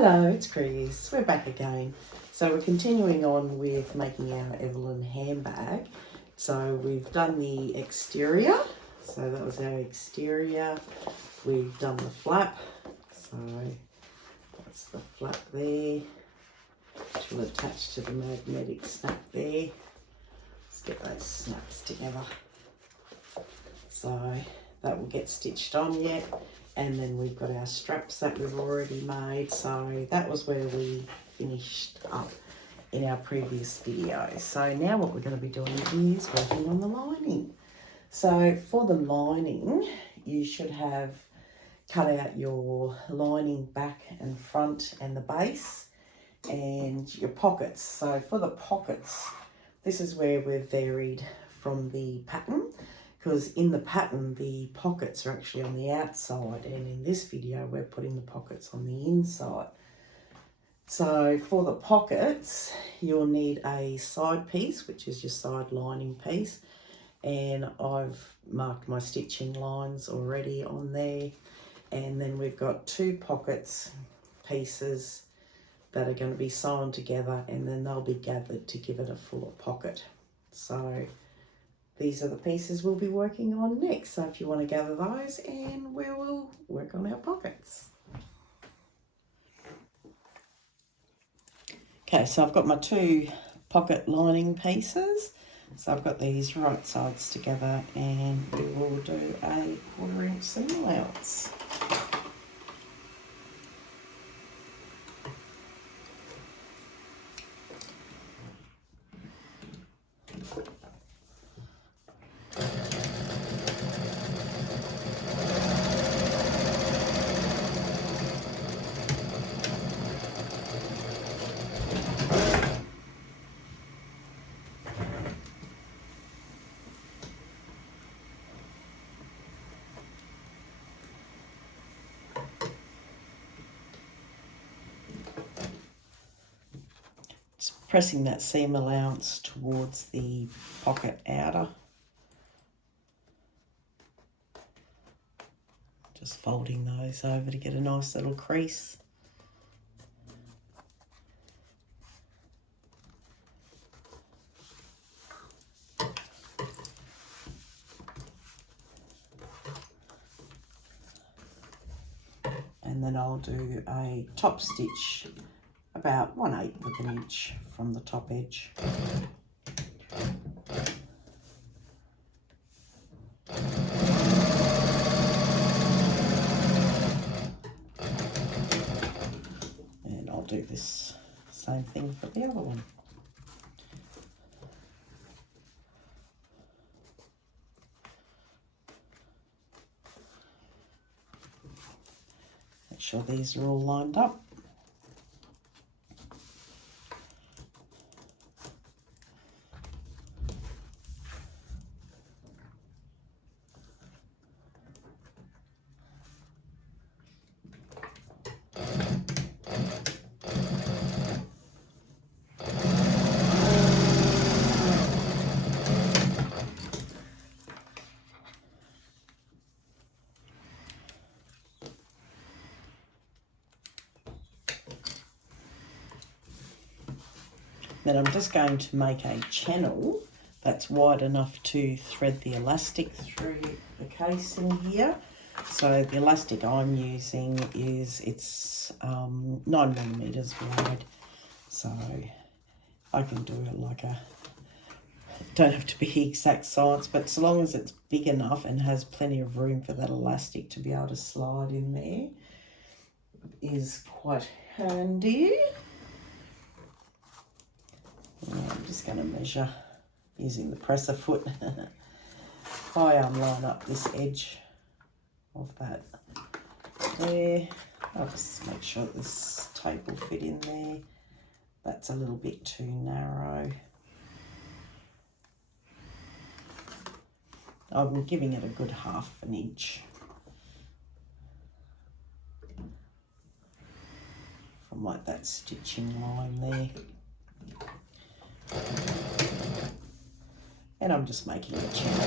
Hello, it's Chris. We're back again. So we're continuing on with making our Evelyn handbag. So we've done the exterior. So that was our exterior. We've done the flap. So that's the flap there, which will attach to the magnetic snap there. Let's get those snaps together. So that will get stitched on yet. And then we've got our straps that we've already made. So that was where we finished up in our previous video. So now what we're going to be doing is working on the lining. So for the lining, you should have cut out your lining back and front and the base and your pockets. So for the pockets, this is where we've varied from the pattern, because in the pattern the pockets are actually on the outside, and in this video we're putting the pockets on the inside. So for the pockets you'll need a side piece, which is your side lining piece, and I've marked my stitching lines already on there. And then we've got two pockets pieces that are going to be sewn together, and then they'll be gathered to give it a fuller pocket. So these are the pieces we'll be working on next. So if you want to gather those, and we will work on our pockets. Okay, so I've got my two pocket lining pieces. So I've got these right sides together, and we will do a 1/4 inch seam allowance. Pressing that seam allowance towards the pocket outer. Just folding those over to get a nice little crease. And then I'll do a top stitch about 1/8 of an inch from the top edge. And I'll do this same thing for the other one. Make sure these are all lined up. Then I'm just going to make a channel that's wide enough to thread the elastic through the casing here. So the elastic I'm using is, it's 9mm wide. So I can do it like a, don't have to be exact science, but so long as it's big enough and has plenty of room for that elastic to be able to slide in there, is quite handy. I'm just going to measure using the presser foot. I line up this edge of that there. I'll just make sure this tape will fit in there. That's a little bit too narrow. I'm giving it a good 1/2 an inch from like that stitching line there. And I'm just making a channel.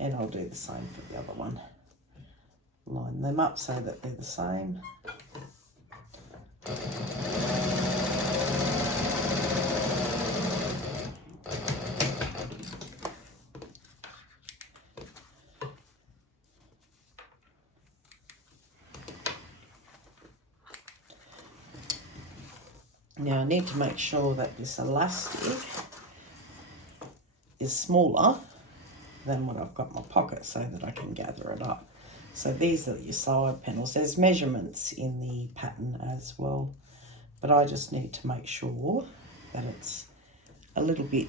And I'll do the same for the other one. Line them up so that they're the same. Now I need to make sure that this elastic is smaller than what I've got in my pocket so that I can gather it up. So these are your side panels. There's measurements in the pattern as well, but I just need to make sure that it's a little bit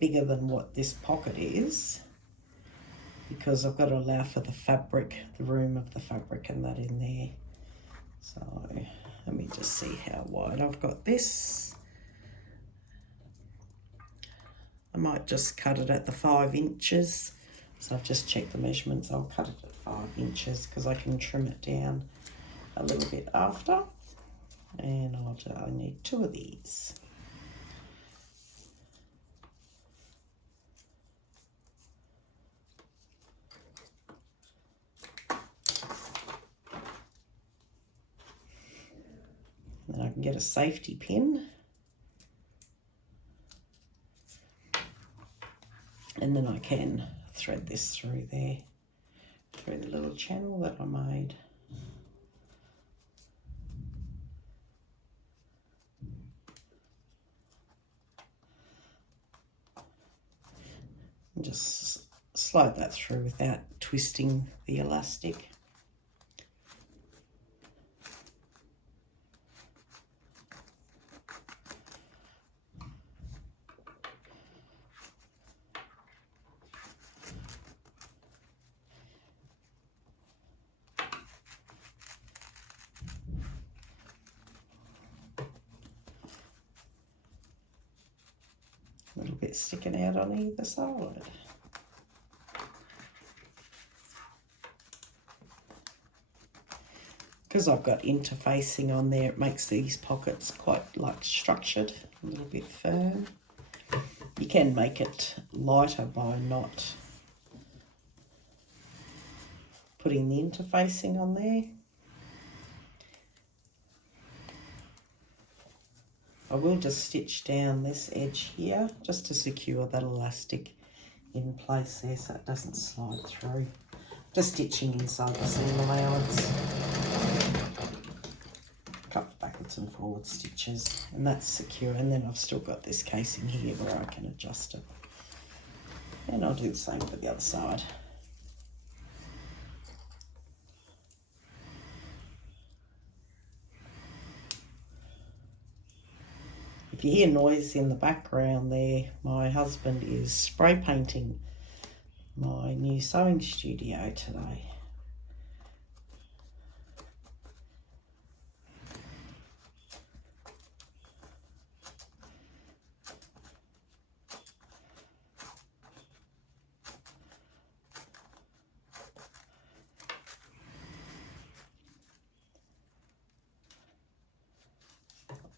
bigger than what this pocket is, because I've got to allow for the fabric, the room of the fabric and that in there. So let me just see how wide I've got this. I might just cut it at the 5 inches. So I've just checked the measurements. I'll cut it at 5 inches because I can trim it down a little bit after. And I need 2 of these. And then I can get a safety pin. And then I can thread this through there, through the little channel that I made. And just slide that through without twisting the elastic. A little bit sticking out on either side. Because I've got interfacing on there, it makes these pockets quite like structured, a little bit firm. You can make it lighter by not putting the interfacing on there. I will just stitch down this edge here just to secure that elastic in place there so it doesn't slide through. Just stitching inside the seam allowance. A couple of backwards and forward stitches, and that's secure. And then I've still got this casing here where I can adjust it. And I'll do the same for the other side. If you hear noise in the background there, my husband is spray painting my new sewing studio today.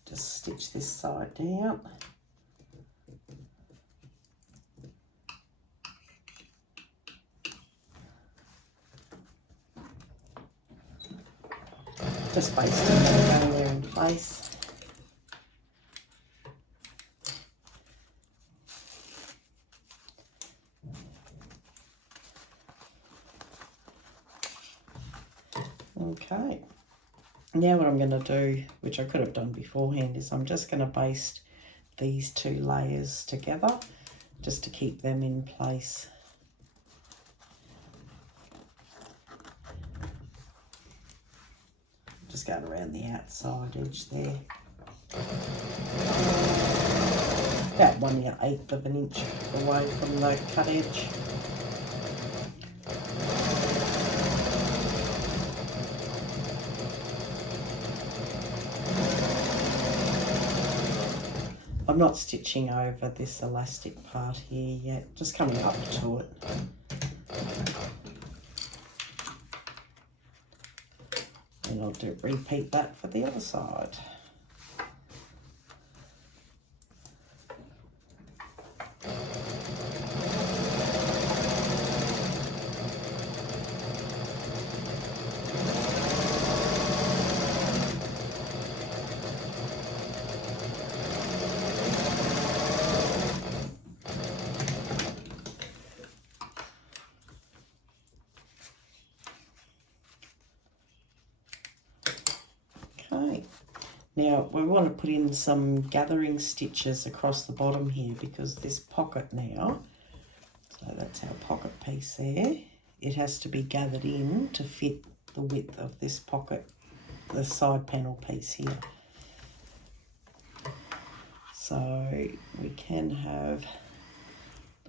Just stitch this side down. Just basting it down there in place. Okay. Now what I'm going to do, which I could have done beforehand, is I'm just going to baste these 2 layers together just to keep them in place. Just going around the outside edge there. About 1/8 of an inch away from the cut edge. I'm not stitching over this elastic part here yet, just coming up to it. And I'll repeat that for the other side. Now we want to put in some gathering stitches across the bottom here because this pocket now, so that's our pocket piece there, it has to be gathered in to fit the width of this pocket, the side panel piece here. So we can have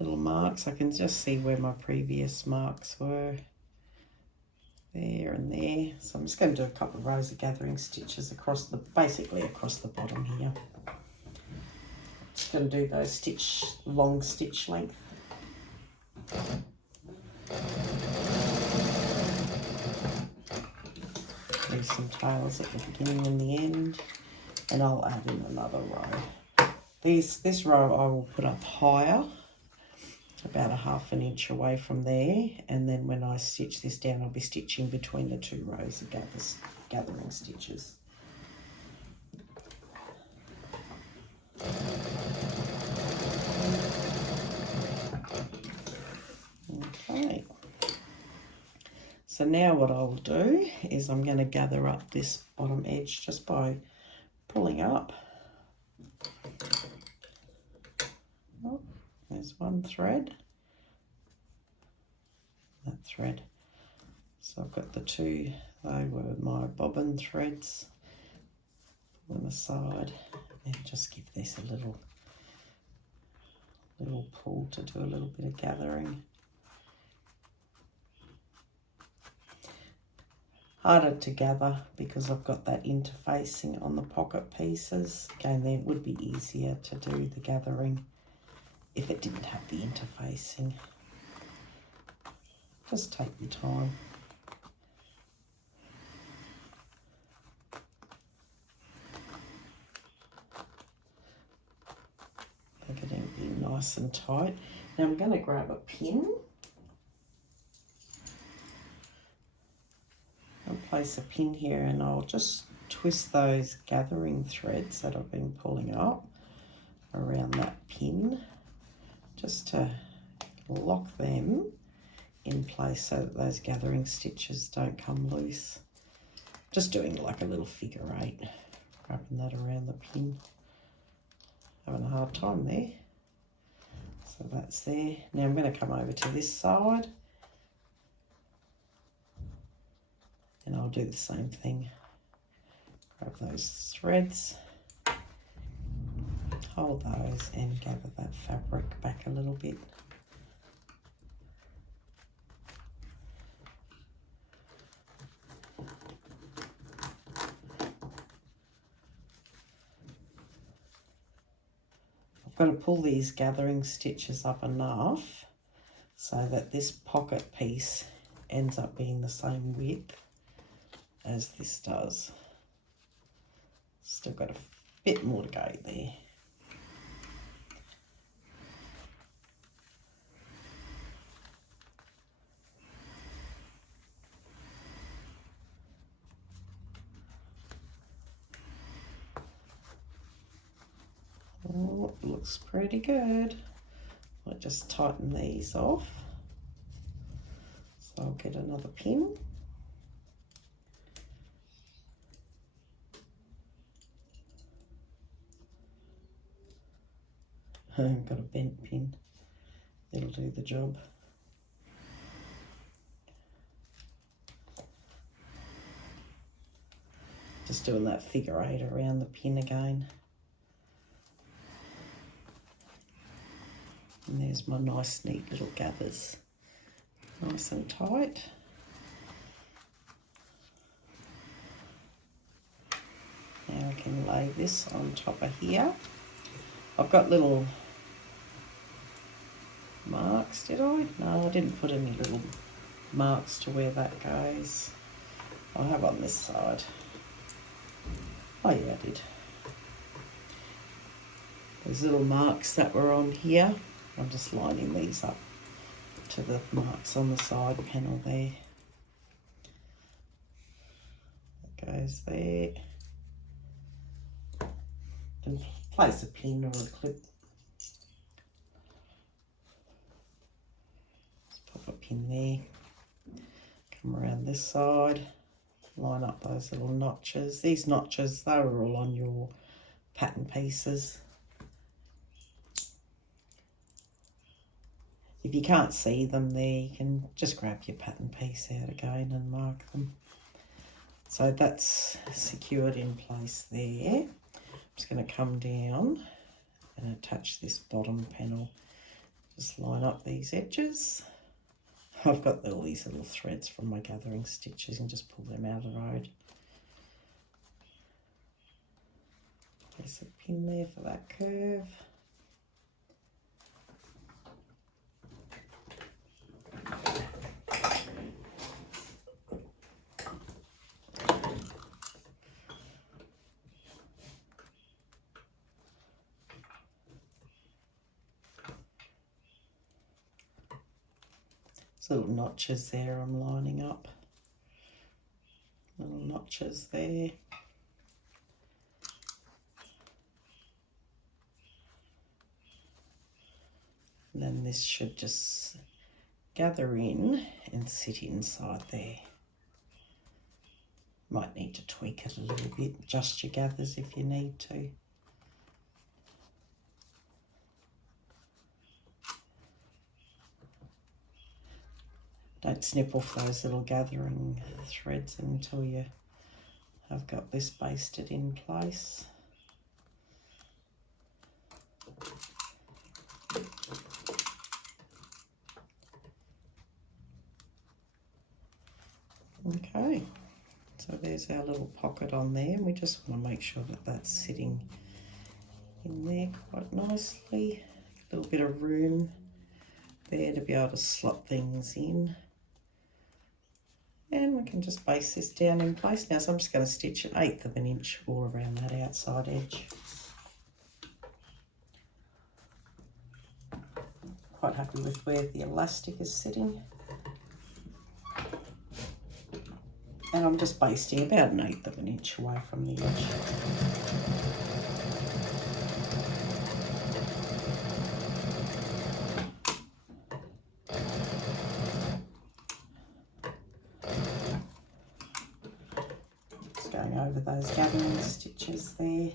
little marks. I can just see where my previous marks were. There and there. So I'm just going to do a couple of rows of gathering stitches across the, basically across the bottom here. Just going to do those long stitch length. Do some tails at the beginning and the end, and I'll add in another row. This row I will put up higher, about 1/2 inch away from there, and then when I stitch this down I'll be stitching between the 2 rows of gathering stitches. Okay, so now what I'll do is I'm going to gather up this bottom edge just by pulling up. Oh, there's one thread, that thread. So I've got the 2, they were my bobbin threads. Pull them aside and just give this a little pull to do a little bit of gathering. Harder to gather because I've got that interfacing on the pocket pieces. Again, there it would be easier to do the gathering if it didn't have the interfacing. Just take your time. Make it be nice and tight. Now I'm going to grab a pin and place a pin here, and I'll just twist those gathering threads that I've been pulling up around that pin, just to lock them in place so that those gathering stitches don't come loose. Just doing like a little figure 8, wrapping that around the pin. Having a hard time there. So that's there. Now I'm going to come over to this side and I'll do the same thing. Grab those threads, hold those and gather that fabric back a little bit. I've got to pull these gathering stitches up enough so that this pocket piece ends up being the same width as this does. Still got a bit more to go there. Oh, looks pretty good. I'll just tighten these off. So I'll get another pin. I've got a bent pin. It'll do the job. Just doing that figure 8 around the pin again. And there's my nice neat little gathers. Nice and tight. Now I can lay this on top of here. I've got little marks, did I? No, I didn't put any little marks to where that goes. I'll have on this side. Oh yeah, I did. There's little marks that were on here. I'm just lining these up to the marks on the side panel there. That goes there. And place a pin or a clip. Just pop a pin there. Come around this side. line up those little notches. These notches, they were all on your pattern pieces. If you can't see them there, you can just grab your pattern piece out again and mark them. So that's secured in place there. I'm just going to come down and attach this bottom panel. Just line up these edges. I've got all these little threads from my gathering stitches and just pull them out of the road. There's a pin there for that curve. Little notches there I'm lining up. Little notches there. And then this should just gather in and sit inside there. Might need to tweak it a little bit, adjust your gathers if you need to. Don't snip off those little gathering threads until you have got this basted in place. Okay, so there's our little pocket on there, and we just want to make sure that that's sitting in there quite nicely. A little bit of room there to be able to slot things in. And we can just base this down in place now. So I'm just going to stitch 1/8 of an inch all around that outside edge. Quite happy with where the elastic is sitting. And I'm just basting about 1/8 of an inch away from the edge. Over those gathering stitches there.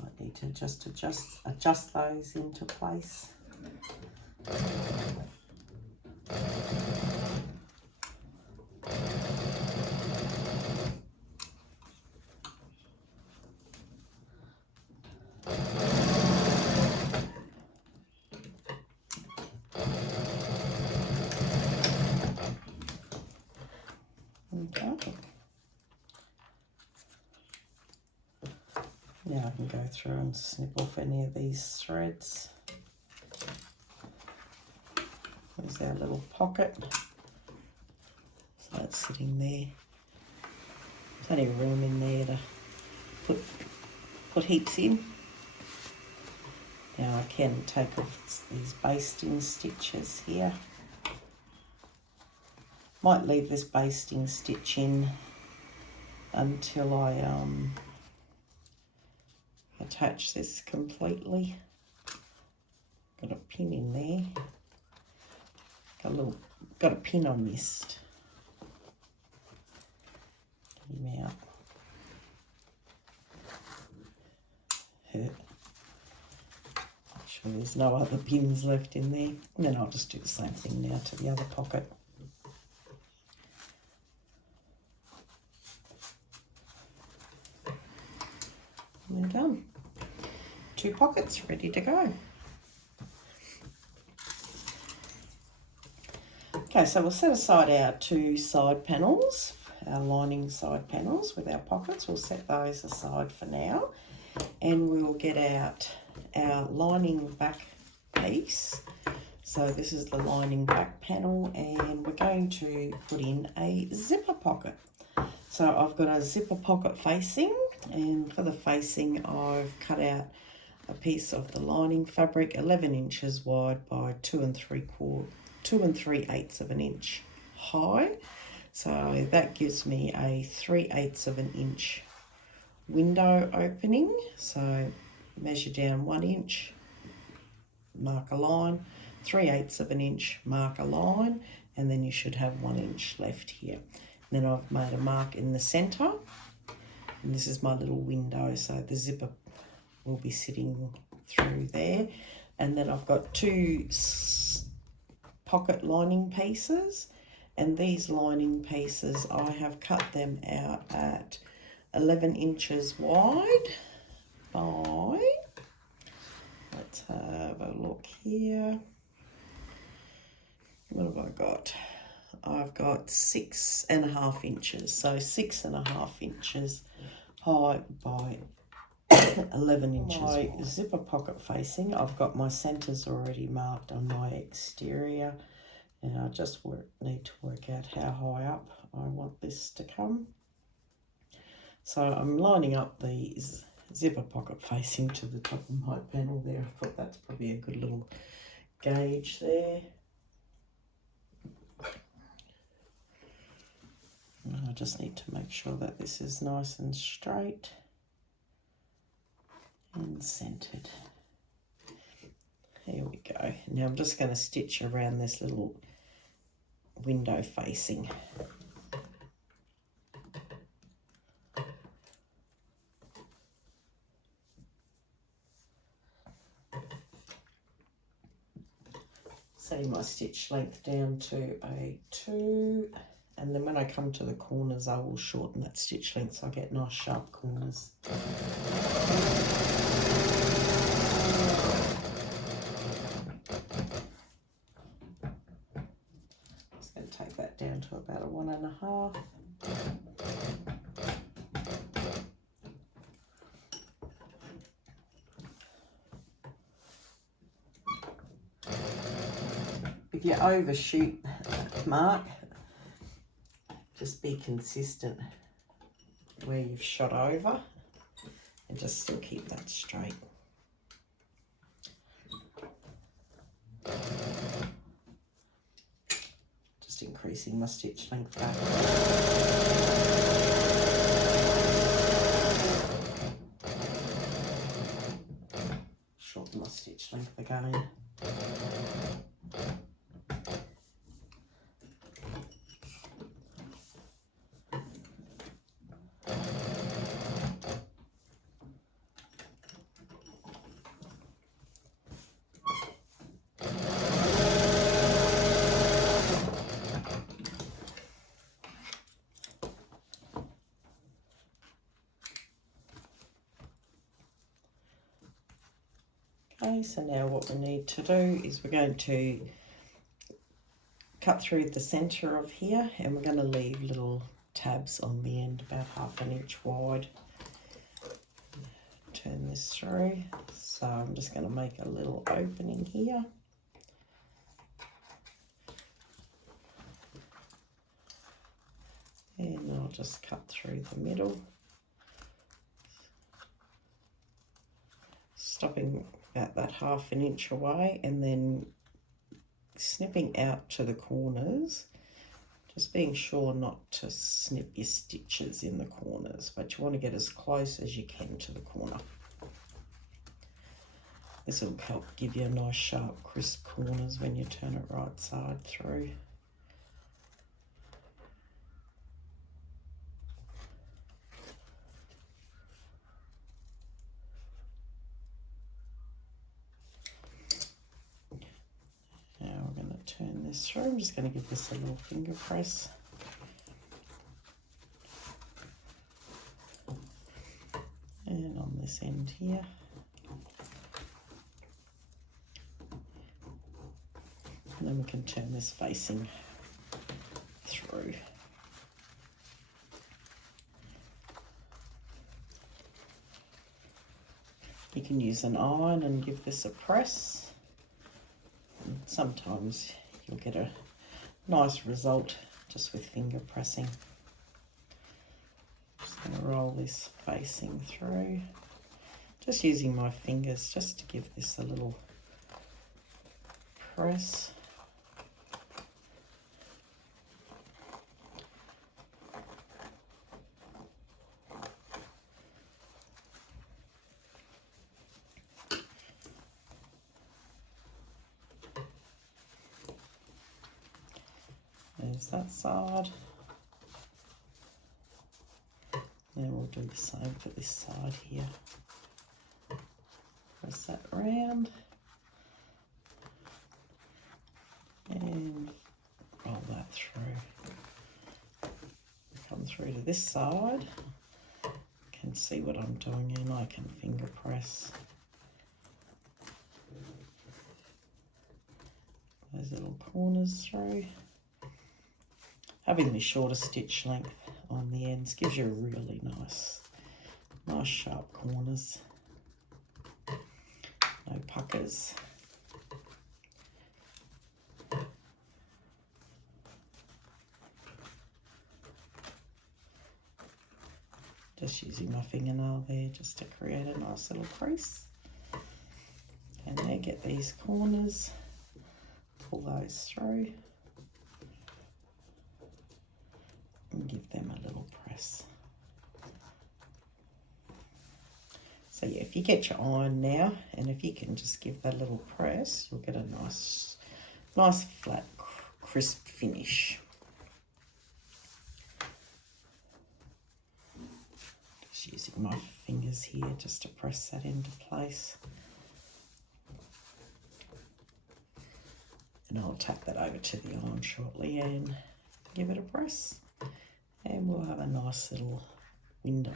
Might need to just adjust those into place. Now I can go through and snip off any of these threads. There's our little pocket. So that's sitting there. There's plenty of room in there to put heaps in. Now I can take off these basting stitches here. Might leave this basting stitch in until I attach this completely. Got a pin in there. Got a pin I missed. Get him out. Make sure there's no other pins left in there. And then I'll just do the same thing now to the other pocket. And we're done. 2 pockets ready to go. Okay, so we'll set aside our 2 side panels, our lining side panels with our pockets. We'll set those aside for now, and we'll get out our lining back piece. So this is the lining back panel, and we're going to put in a zipper pocket. So I've got a zipper pocket facing, and for the facing I've cut out a piece of the lining fabric 11 inches wide by 2 3/8 of an inch high. So that gives me a 3/8 of an inch window opening. So measure down 1 inch, mark a line, 3/8 of an inch, mark a line, and then you should have 1 inch left here. And then I've made a mark in the centre, and this is my little window, so the zipper will be sitting through there. And then I've got 2 pocket lining pieces, and these lining pieces, I have cut them out at 11 inches wide by, let's have a look here. What have I got? I've got 6.5 inches, so 6.5 inches high by 11 inches. My zipper pocket facing, I've got my centres already marked on my exterior, and I just need to work out how high up I want this to come. So I'm lining up the zipper pocket facing to the top of my panel there. I thought that's probably a good little gauge there. And I just need to make sure that this is nice and straight and centered. Here we go. Now I'm just going to stitch around this little window facing. Setting my stitch length down to a 2, and then when I come to the corners I will shorten that stitch length so I get nice sharp corners. Just going to take that down to about a 1.5. If you overshoot mark, just be consistent where you've shot over and just still keep that straight. Just increasing my stitch length back. Shorten my stitch length again. Okay, so now what we need to do is we're going to cut through the centre of here, and we're going to leave little tabs on the end about 1/2 inch wide. Turn this through, so I'm just going to make a little opening here. And I'll just cut through the middle, stopping about that 1/2 inch away, and then snipping out to the corners, just being sure not to snip your stitches in the corners, but you want to get as close as you can to the corner. This will help give you a nice sharp crisp corners when you turn it right side through. Turn this through. I'm just going to give this a little finger press. And on this end here. And then we can turn this facing through. You can use an iron and give this a press. Sometimes you'll get a nice result just with finger pressing. Just going to roll this facing through, just using my fingers just to give this a little press. There's that side. Then we'll do the same for this side here. Press that around and roll that through. Come through to this side. Can see what I'm doing, and I can finger press those little corners through. Having the shorter stitch length on the ends gives you a really nice sharp corners. No puckers. Just using my fingernail there just to create a nice little crease. And there, get these corners, pull those through, and give them a little press. So yeah, if you get your iron now, and if you can just give that little press, you'll get a nice flat, crisp finish. Just using my fingers here just to press that into place. And I'll tap that over to the iron shortly and give it a press. And we'll have a nice little window.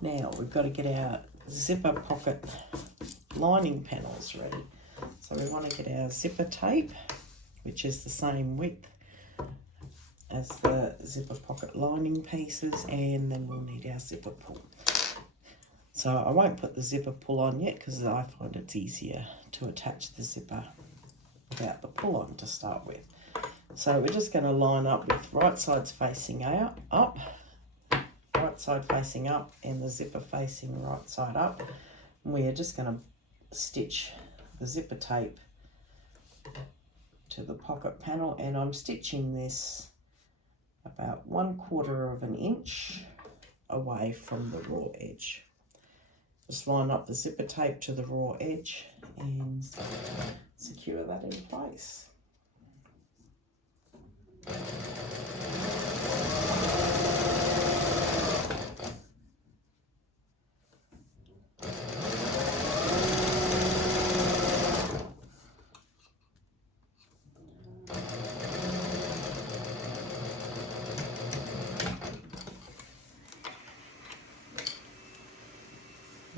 Now we've got to get our zipper pocket lining panels ready. So we want to get our zipper tape, which is the same width as the zipper pocket lining pieces, and then we'll need our zipper pull. So I won't put the zipper pull on yet because I find it's easier to attach the zipper without the pull on to start with. So we're just going to line up with right sides facing up, right side facing up, and the zipper facing right side up. And we are just going to stitch the zipper tape to the pocket panel, and I'm stitching this about 1/4 of an inch away from the raw edge. Just line up the zipper tape to the raw edge and secure that in place.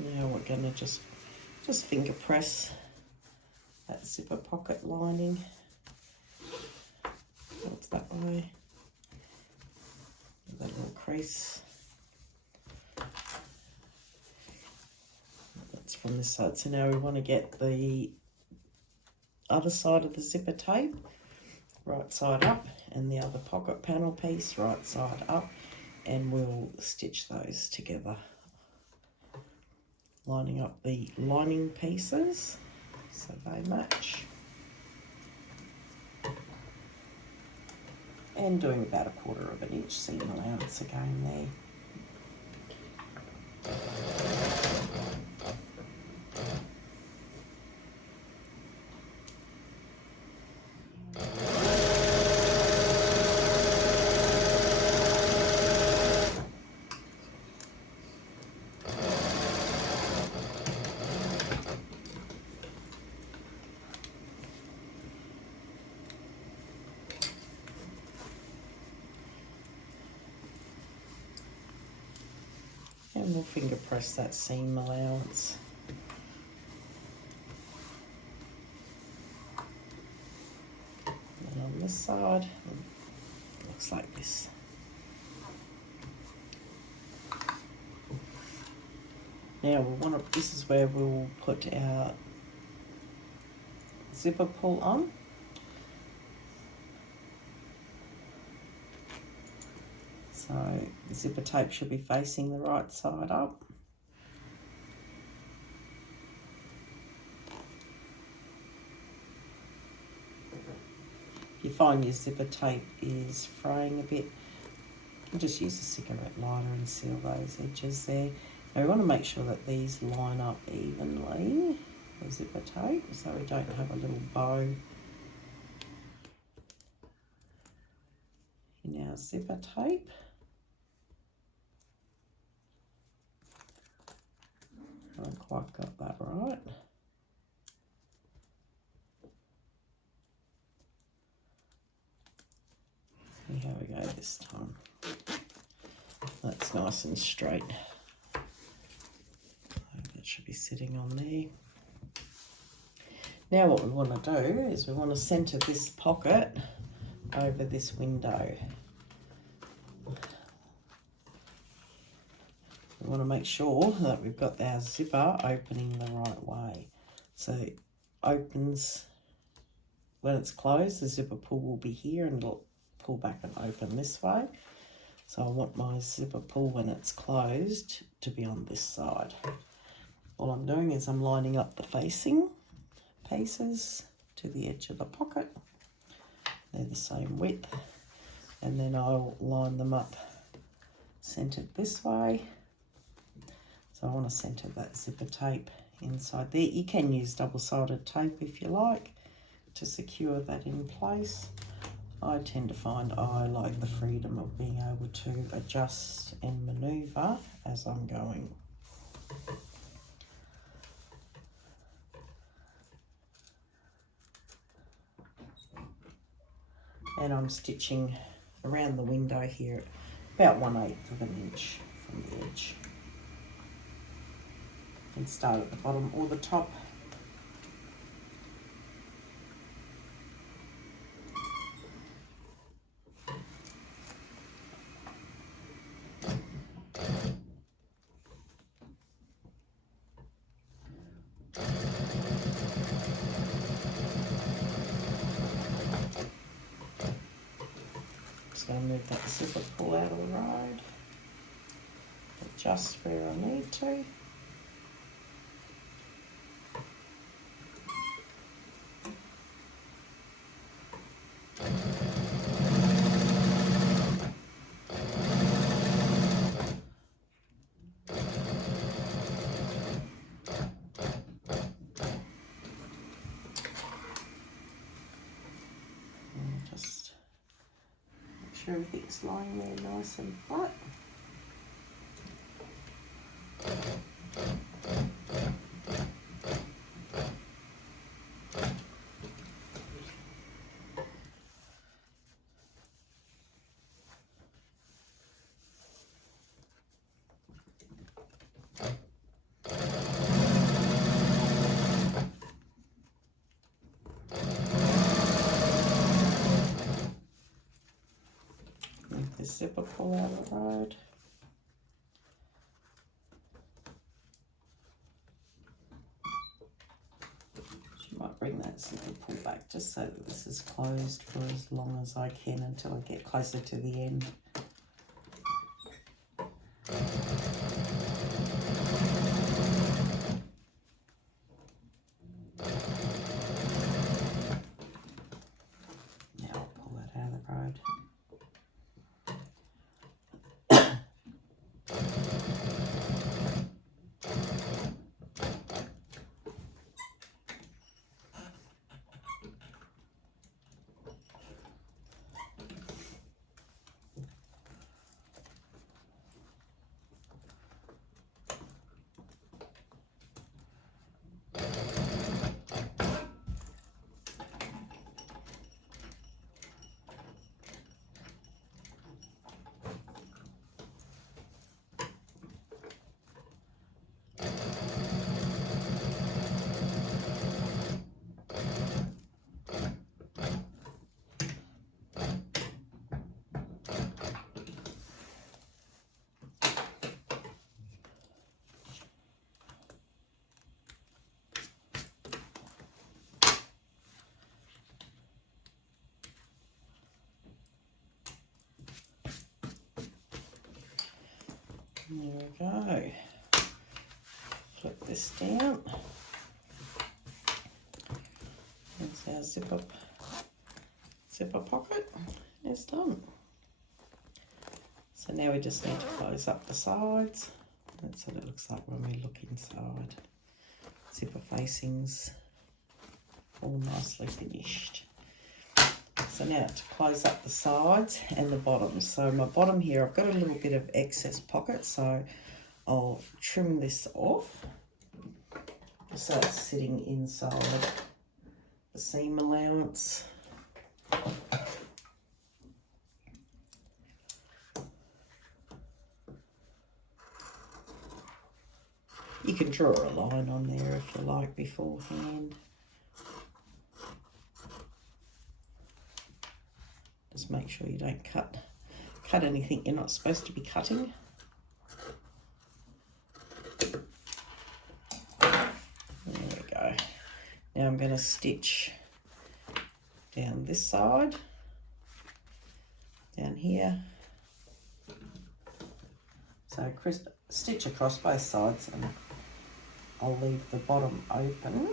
Now we're going to just finger press that zipper pocket lining. That's that way. That little crease. That's from this side. So now we want to get the other side of the zipper tape right side up, and the other pocket panel piece right side up, and we'll stitch those together, lining up the lining pieces so they match, and doing about 1/4 of an inch seam allowance again there. And we'll finger press that seam allowance. And on this side, it looks like this. Now we want to, this is where we'll put our zipper pull on. So the zipper tape should be facing the right side up. If you find your zipper tape is fraying a bit, you can just use a cigarette lighter and seal those edges there. Now we want to make sure that these line up evenly, the zipper tape, so we don't have a little bow zipper tape. I haven't quite got that right. See how we go this time. That's nice and straight. That should be sitting on there. Now what we want to do is we want to centre this pocket over this window. We want to make sure that we've got our zipper opening the right way. So it opens, when it's closed, the zipper pull will be here and it'll pull back and open this way. So I want my zipper pull when it's closed to be on this side. All I'm doing is I'm lining up the facing pieces to the edge of the pocket. They're the same width. And then I'll line them up centered this way. So I want to center that zipper tape inside there. You can use double-sided tape if you like to secure that in place. I tend to find I like the freedom of being able to adjust and maneuver as I'm going. And I'm stitching around the window here about 1/8 of an inch from the edge. And start at the bottom or the top. Just going to move that zipper pull out of the road. Adjust where I need to. Just make sure everything's lying there nice and flat. The zipper pull out of the road. You might bring that zipper pull back just so that this is closed for as long as I can until I get closer to the end. Now I'll pull that out of the road. There we go. Flip this down. There's our zipper pocket. It's done. So now we just need to close up the sides. That's what it looks like when we look inside. Zipper facings all nicely finished. So now to close up the sides and the bottom. So my bottom here, I've got a little bit of excess pocket, so I'll trim this off so it's sitting inside the seam allowance. You can draw a line on there if you like beforehand. Just make sure you don't cut anything you're not supposed to be cutting. There we go. Now I'm going to stitch down this side, down here. So stitch across both sides, and I'll leave the bottom open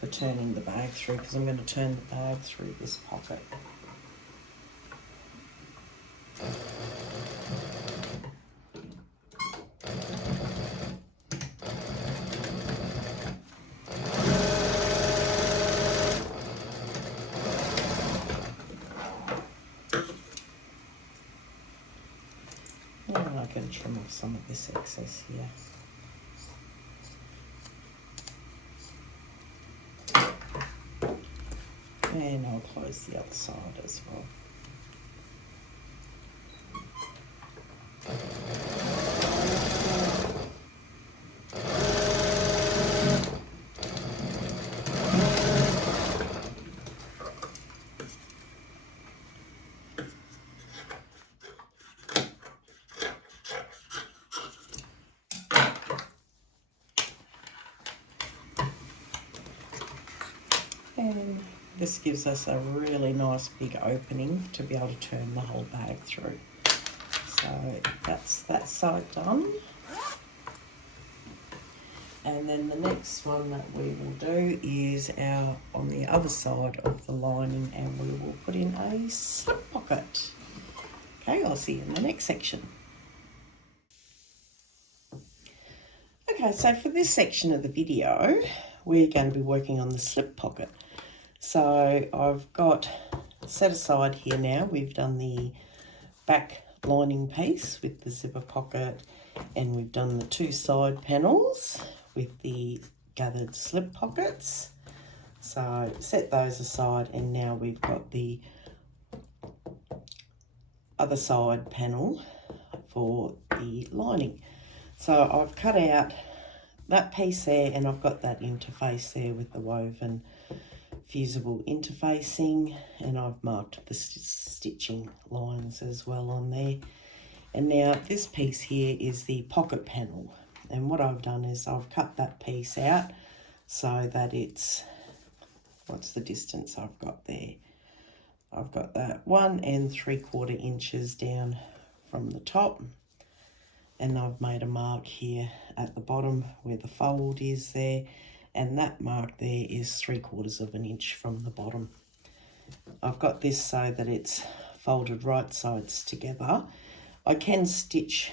for turning the bag through, because I'm going to turn the bag through this pocket. And I can trim off some of this excess here. And I'll close the other side as well. And this gives us a really nice big opening to be able to turn the whole bag through. So that's that side done. And then the next one that we will do is on the other side of the lining, and we will put in a slip pocket. Okay, I'll see you in the next section. Okay, so for this section of the video, we're going to be working on the slip pocket. So I've got set aside here now, we've done the back lining piece with the zipper pocket, and we've done the two side panels with the gathered slip pockets. So set those aside, and now we've got the other side panel for the lining. So I've cut out that piece there, and I've got that interface there with the woven fusible interfacing, and I've marked the stitching lines as well on there. And now this piece here is the pocket panel, and what I've done is I've cut that piece out so that it's, what's the distance I've got there? I've got that 1 3/4 inches down from the top, and I've made a mark here at the bottom where the fold is there, and that mark there is 3/4 inch from the bottom. I've got this so that it's folded right sides together. I can stitch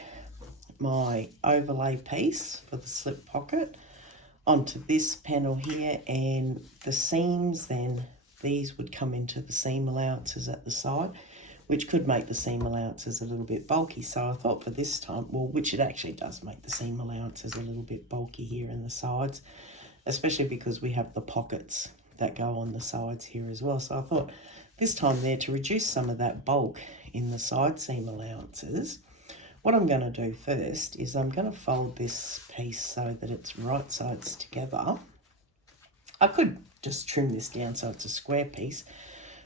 my overlay piece for the slip pocket onto this panel here, and the seams then, these would come into the seam allowances at the side, which could make the seam allowances a little bit bulky. So I thought for this time, well, which it actually does make the seam allowances a little bit bulky here in the sides, especially because we have the pockets that go on the sides here as well. So I thought this time there, to reduce some of that bulk in the side seam allowances, what I'm going to do first is I'm going to fold this piece so that it's right sides together. I could just trim this down so it's a square piece,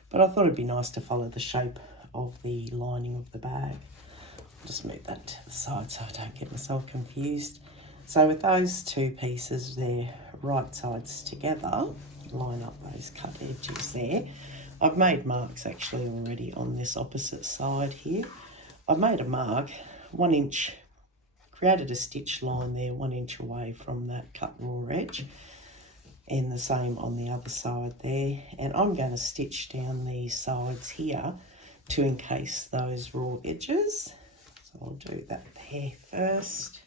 but I thought it'd be nice to follow the shape of the lining of the bag. Just move that to the side so I don't get myself confused. So with those two pieces, they're right sides together, line up those cut edges there. I've made marks actually already on this opposite side here. I've made a mark 1 inch, created a stitch line there 1 inch away from that cut raw edge, and the same on the other side there. And I'm going to stitch down these sides here to encase those raw edges. So I'll do that there first.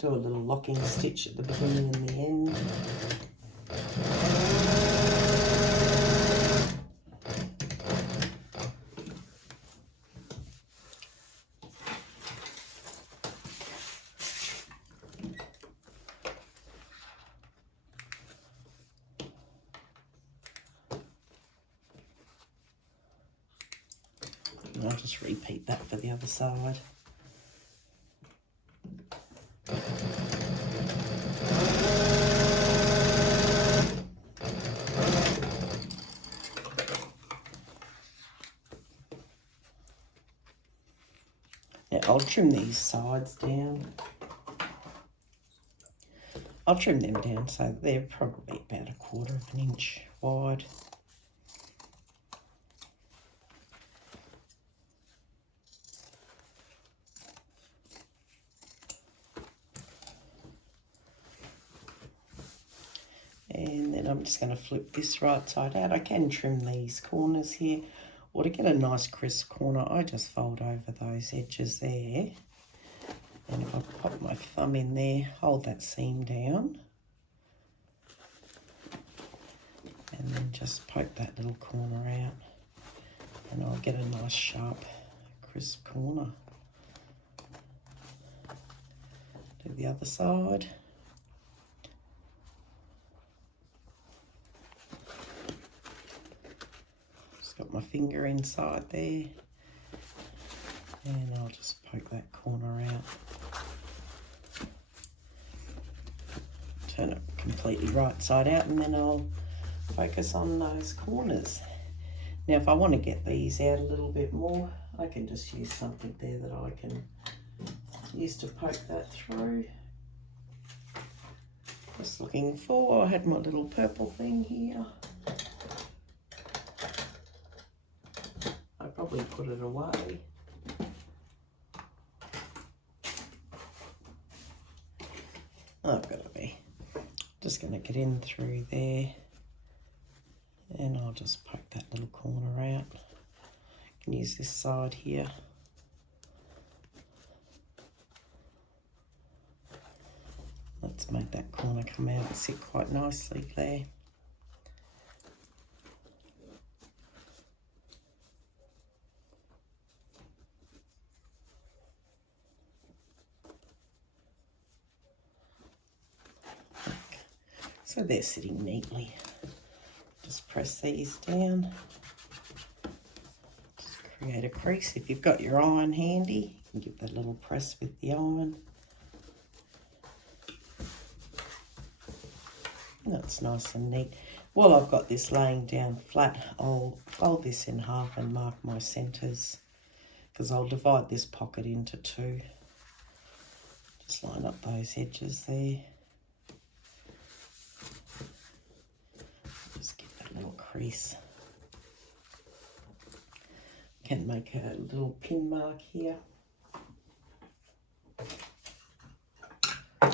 do a little locking stitch at the beginning and the end. And I'll just repeat that for the other side. Now I'll trim these sides down. I'll trim them down so they're probably about 1/4 of an inch wide. And then I'm just going to flip this right side out. I can trim these corners here, or to get a nice crisp corner, I just fold over those edges there. And if I pop my thumb in there, hold that seam down, and then just poke that little corner out, and I'll get a nice sharp crisp corner. Do the other side. Just got my finger inside there, and I'll just poke that corner out. Turn it completely right side out, and then I'll focus on those corners. Now if I want to get these out a little bit more, I can just use something there that I can use to poke that through. Just looking for, I had my little purple thing here. I probably put it away. I've got to be. Just going to get in through there, and I'll just poke that little corner out. I can use this side here. Let's make that corner come out and sit quite nicely there. So they're sitting neatly. Just press these down. Just create a crease. If you've got your iron handy, you can give that little press with the iron. That's nice and neat. While I've got this laying down flat, I'll fold this in half and mark my centres, because I'll divide this pocket into 2. Just line up those edges there. Just get that little crease. Can make a little pin mark here. I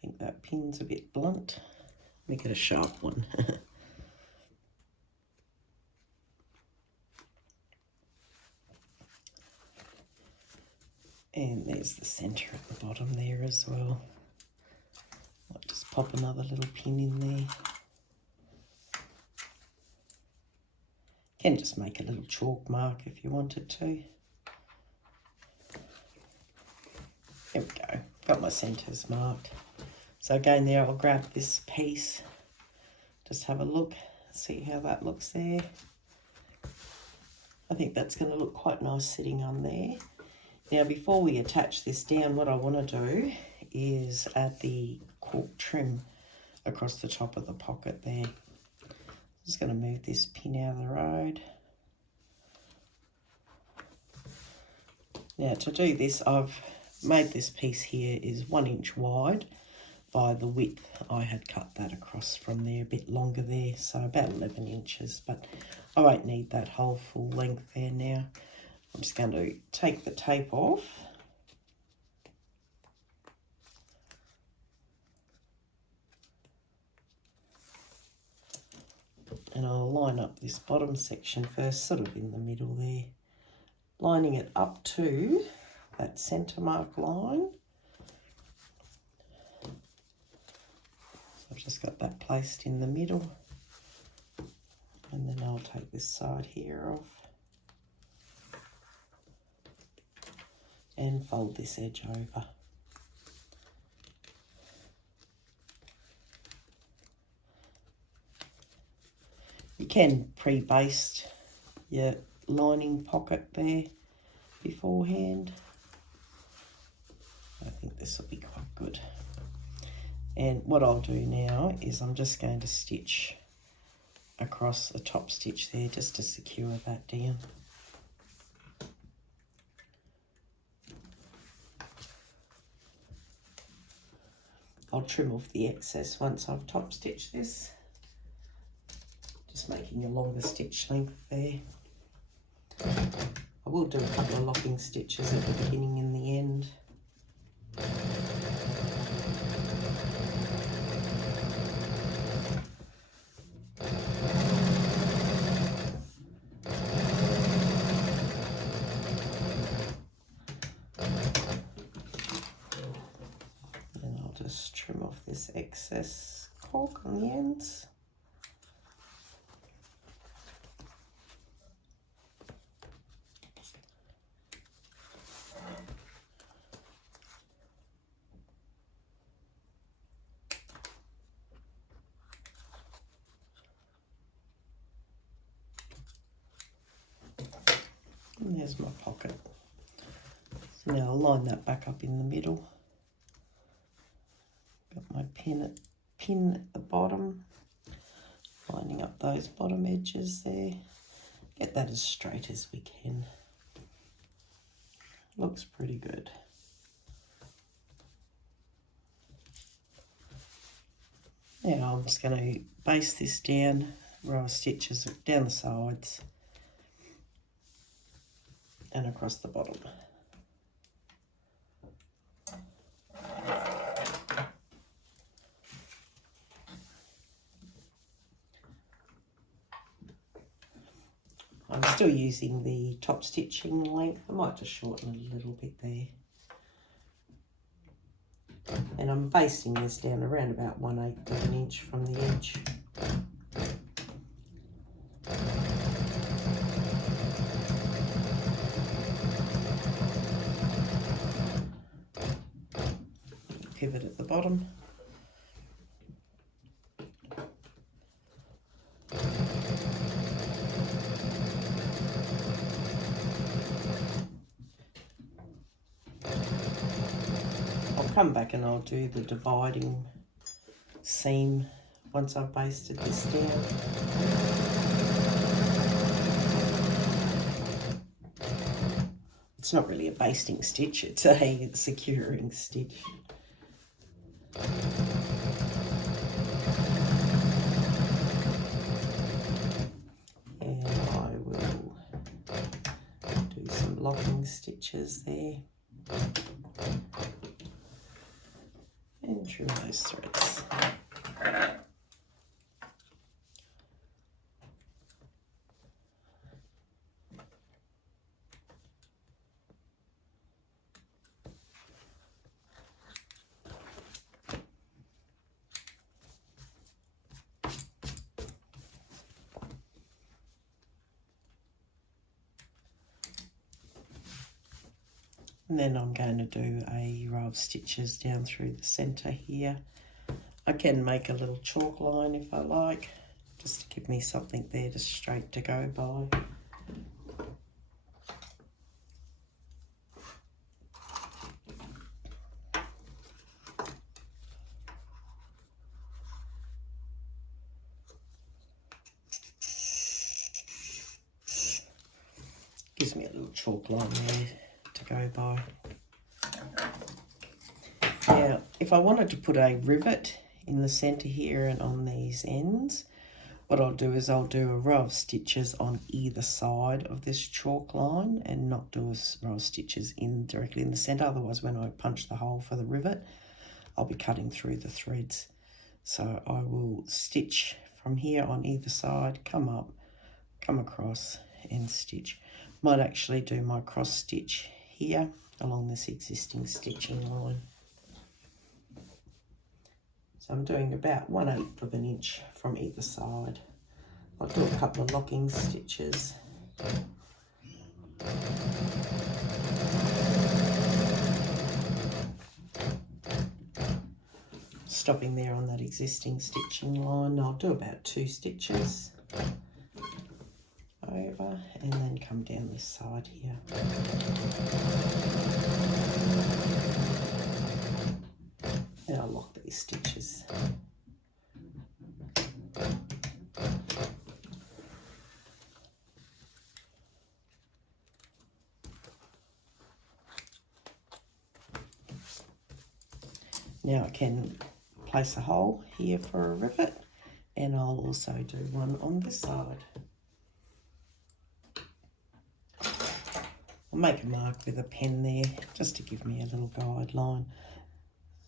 think that pin's a bit blunt. Let me get a sharp one. And there's the centre at the bottom there as well. I'll just pop another little pin in there. Can just make a little chalk mark if you wanted to. There we go. Got my centres marked. So again there, I'll grab this piece. Just have a look. See how that looks there. I think that's going to look quite nice sitting on there. Now before we attach this down, what I want to do is add the cork trim across the top of the pocket there. I'm just going to move this pin out of the road. Now to do this, I've made this piece here is 1 inch wide by the width. I had cut that across from there, a bit longer there, so about 11 inches, but I won't need that whole full length there now. I'm just going to take the tape off. And I'll line up this bottom section first, sort of in the middle there, lining it up to that centre mark line. I've just got that placed in the middle, and then I'll take this side here off and fold this edge over. You can pre-baste your lining pocket there beforehand. I think this will be quite good. And what I'll do now is I'm just going to stitch across a top stitch there just to secure that down. I'll trim off the excess once I've top stitched this, just making a longer stitch length there. I will do a couple of locking stitches at the beginning and the end. And I'll just trim off this excess cork on the ends. And there's my pocket. So now I'll line that back up in the middle. Got my pin at the bottom, lining up those bottom edges there. Get that as straight as we can. Looks pretty good. Now I'm just going to baste this down, row of stitches down the sides and across the bottom. I'm still using the top stitching length. I might just shorten it a little bit there. And I'm basting this down around about 1/8 of an inch from the edge. Pivot at the bottom. Come back and I'll do the dividing seam once I've basted this down. It's not really a basting stitch, it's a securing stitch. And I will do some locking stitches there. And trim those threads. And then I'm going to do a row of stitches down through the centre here. I can make a little chalk line if I like, just to give me something there to straight to go by. Gives me a little chalk line there to go by. Now, if I wanted to put a rivet in the centre here and on these ends, what I'll do is I'll do a row of stitches on either side of this chalk line and not do a row of stitches directly in the centre. Otherwise, when I punch the hole for the rivet, I'll be cutting through the threads. So I will stitch from here on either side, come up, come across and stitch. Might actually do my cross stitch here along this existing stitching line. So I'm doing about 1/8 of an inch from either side. I'll do a couple of locking stitches. Stopping there on that existing stitching line, I'll do about 2 stitches over and then come down this side here. And I'll lock these stitches. Now I can place a hole here for a rivet, and I'll also do one on this side. I'll make a mark with a pen there just to give me a little guideline.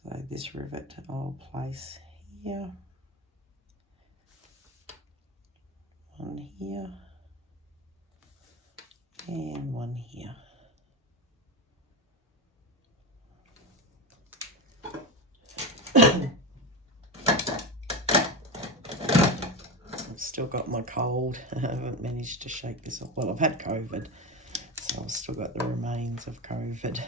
So this rivet I'll place here, one here, and one here. I've still got my cold. I haven't managed to shake this off. Well, I've had COVID, so I've still got the remains of COVID.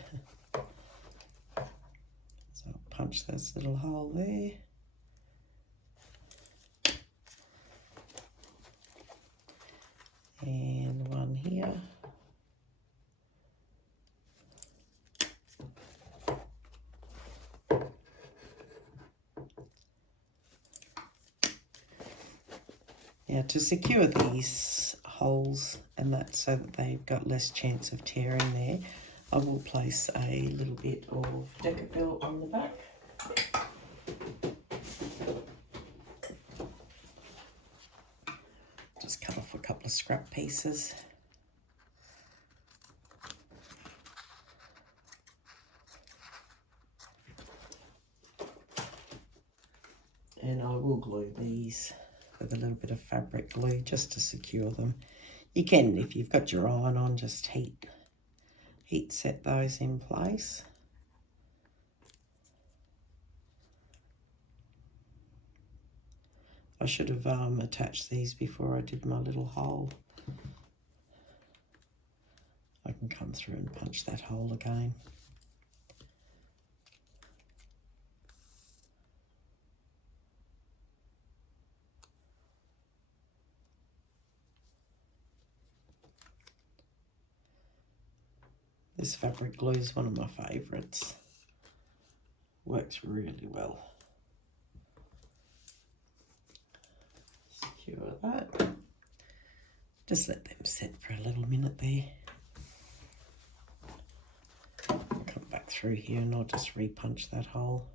So I'll punch this little hole there. And one here. Now to secure these holes and that so that they've got less chance of tearing there, I will place a little bit of Decaville on the back. Just cut off a couple of scrap pieces. And I will glue these with a little bit of fabric glue just to secure them. You can, if you've got your iron on, just heat set those in place. I should have attached these before I did my little hole. I can come through and punch that hole again. This fabric glue is one of my favourites. Works really well. Secure that. Just let them set for a little minute there. Come back through here and I'll just re-punch that hole.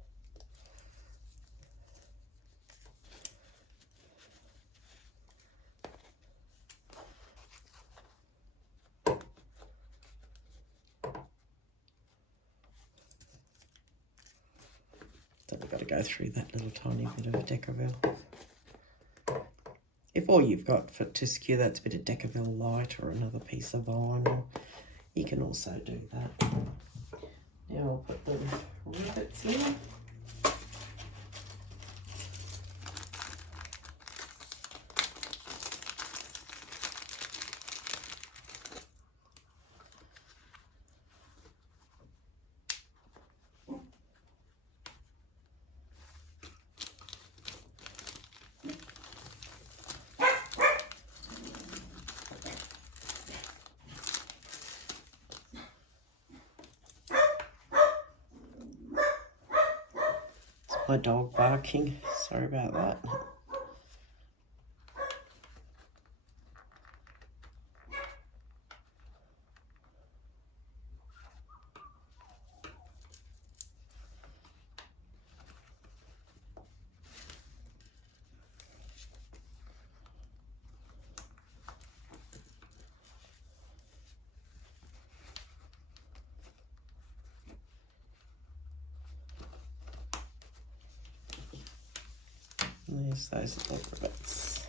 Then we've got to go through that little tiny bit of Decaville. If all you've got to secure that's a bit of Decaville light or another piece of vinyl, you can also do that. Now I'll put the rivets in. My dog barking, sorry about that. And there's those little rivets.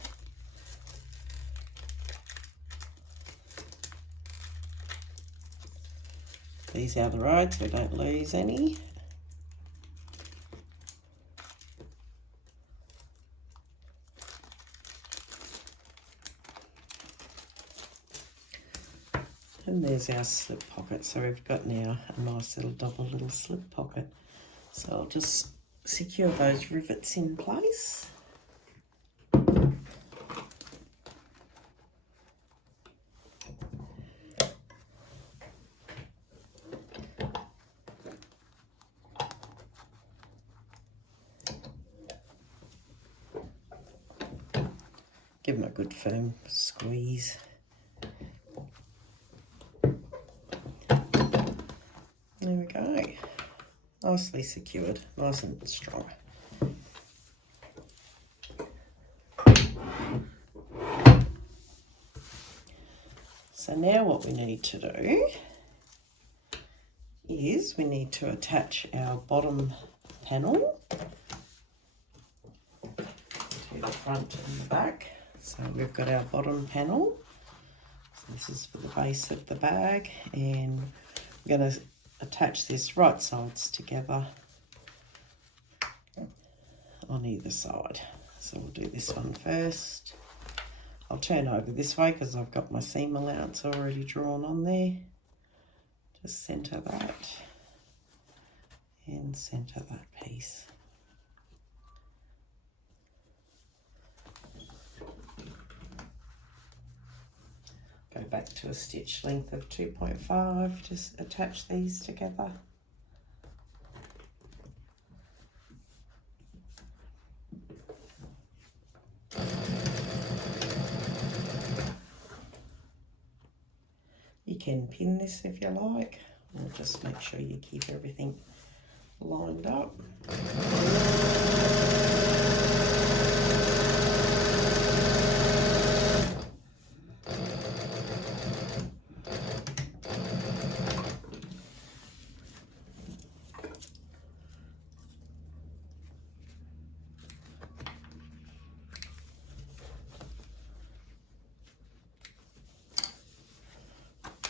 These out the road so we don't lose any. And there's our slip pocket. So we've got now a nice little double little slip pocket. So I'll just secure those rivets in place. Give them a good firm squeeze. There we go. Nicely secured, nice and strong. So now what we need to do is we need to attach our bottom panel to the front and the back. So we've got our bottom panel. So this is for the base of the bag, and we're going to attach this right sides together on either side. So we'll do this one first. I'll turn over this way because I've got my seam allowance already drawn on there. Just centre that and centre that piece. Go back to a stitch length of 2.5, just attach these together. You can pin this if you like, or just make sure you keep everything lined up.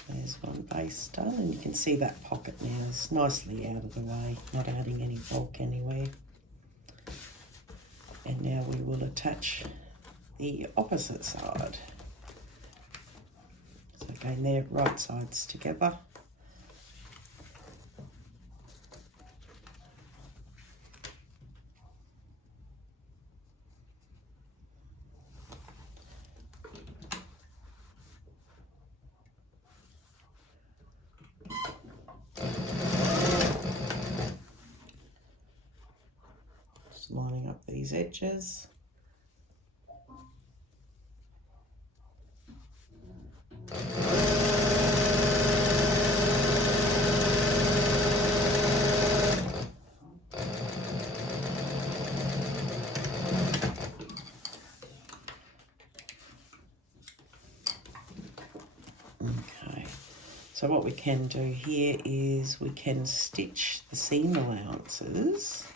There's one base done, and you can see that pocket now is nicely out of the way, not adding any bulk anywhere. And now we will attach the opposite side. So again, they're right sides together. Lining up these edges. Okay, so what we can do here is we can stitch the seam allowances.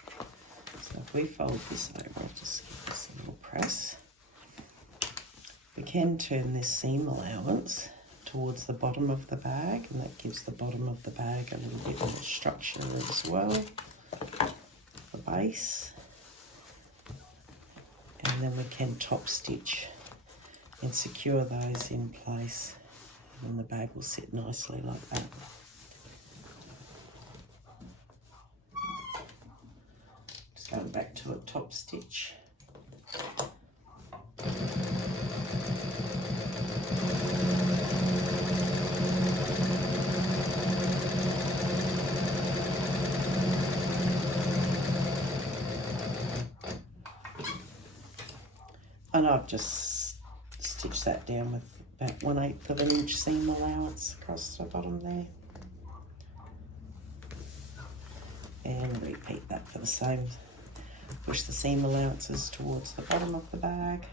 So if we fold this over, I'll just give this a little press. We can turn this seam allowance towards the bottom of the bag, and that gives the bottom of the bag a little bit more structure as well, the base. And then we can top stitch and secure those in place, and the bag will sit nicely like that. Going back to a top stitch. And I've just stitched that down with about 1/8 of an inch seam allowance across the bottom there. And repeat that for the same. Push the seam allowances towards the bottom of the bag.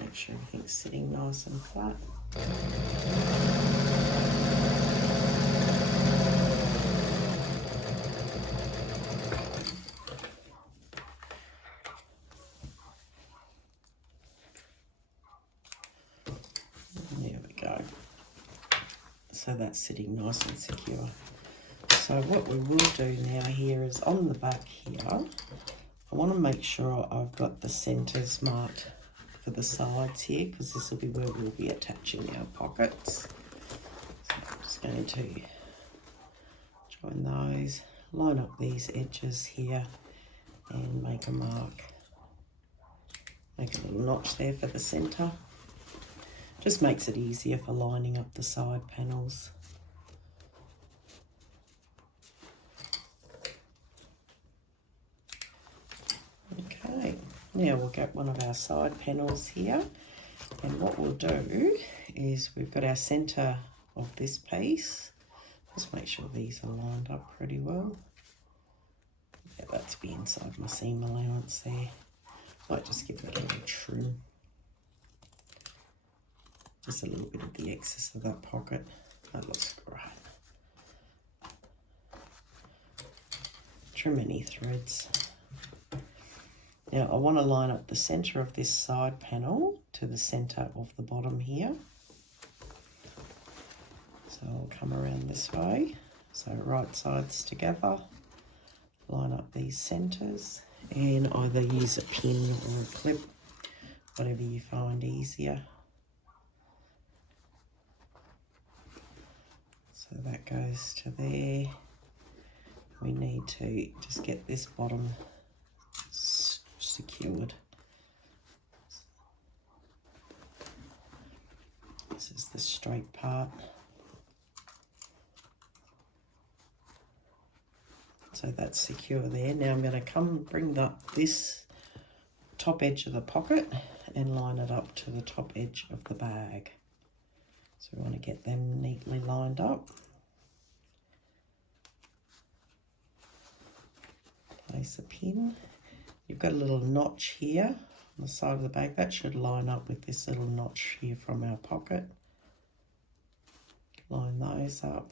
Make sure everything's sitting nice and flat. so that's sitting nice and secure. So what we will do now here is on the back here, I want to make sure I've got the centres marked for the sides here, because this will be where we'll be attaching our pockets. So I'm just going to join those, line up these edges here and make a mark. Make a little notch there for the centre. Just makes it easier for lining up the side panels. Okay, now we'll get one of our side panels here, and what we'll do is we've got our centre of this piece. Just make sure these are lined up pretty well. Yeah, that's be inside my seam allowance there. Might just give it a little trim. Just a little bit of the excess of that pocket. That looks great. Trim any threads. Now I want to line up the centre of this side panel to the centre of the bottom here. So I'll come around this way. So right sides together. Line up these centres and either use a pin or a clip, whatever you find easier. So that goes to there. We need to just get this bottom secured. This is the straight part. So that's secure there. Now I'm going to bring this top edge of the pocket and line it up to the top edge of the bag. So we want to get them neatly lined up. Place a pin. You've got a little notch here on the side of the bag. That should line up with this little notch here from our pocket. Line those up.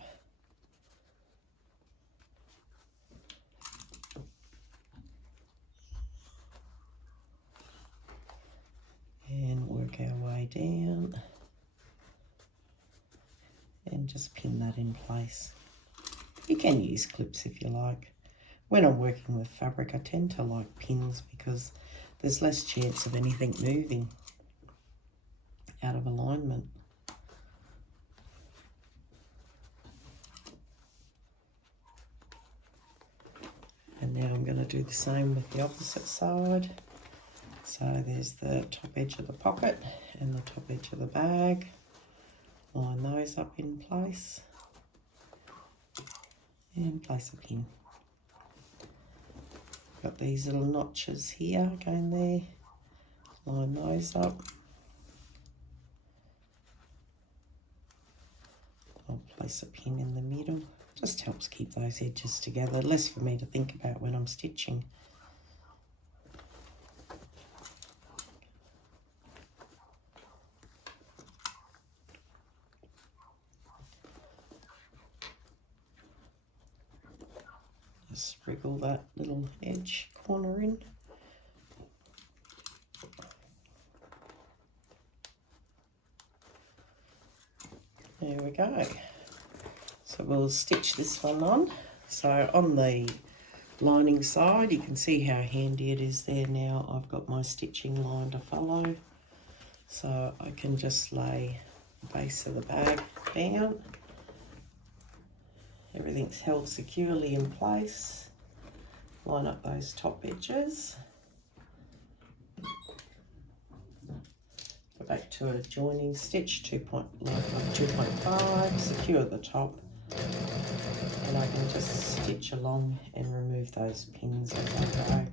And work our way down. And just pin that in place. You can use clips if you like. When I'm working with fabric, I tend to like pins because there's less chance of anything moving out of alignment. And now I'm going to do the same with the opposite side. So there's the top edge of the pocket and the top edge of the bag. Line those up in place and place a pin. Got these little notches here going there. Line those up. I'll place a pin in the middle. Just helps keep those edges together. Less for me to think about when I'm stitching. Just wriggle that little edge corner in. There we go. So we'll stitch this one on. So on the lining side, you can see how handy it is there now. I've got my stitching line to follow. So I can just lay the base of the bag down. Everything's held securely in place. Line up those top edges. Go back to a joining stitch, 2.5, secure the top. And I can just stitch along and remove those pins as I go.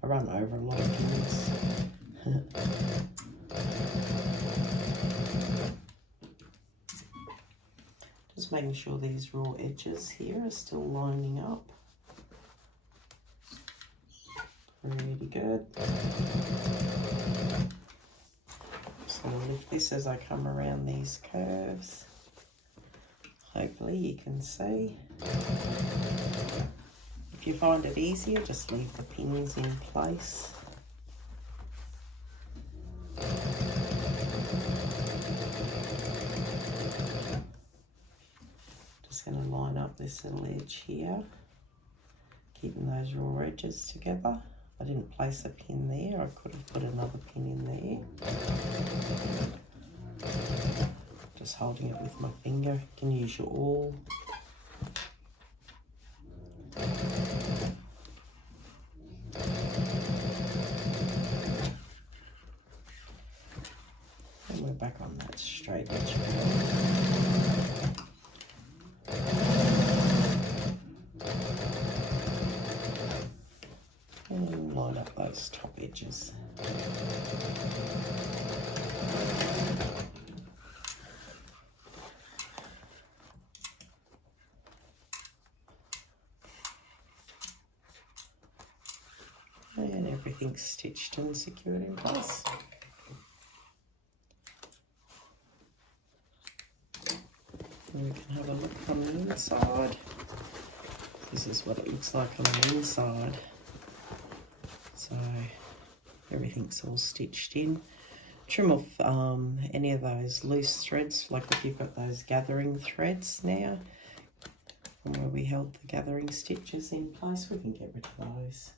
I run over a lot of pins. Just making sure these raw edges here are still lining up. Really good. So I'll lift this as I come around these curves. Hopefully you can see. If you find it easier, just leave the pins in place. Just going to line up this little edge here, keeping those raw edges together. I didn't place a pin there, I could have put another pin in there. Just holding it with my finger. You can use your awl. And we're back on that straight edge. And line up those top edges. And everything's stitched and secured in place. And we can have a look on the inside. This is what it looks like on the inside. So everything's all stitched in. Trim off any of those loose threads, like if you've got those gathering threads now, from where we held the gathering stitches in place, we can get rid of those.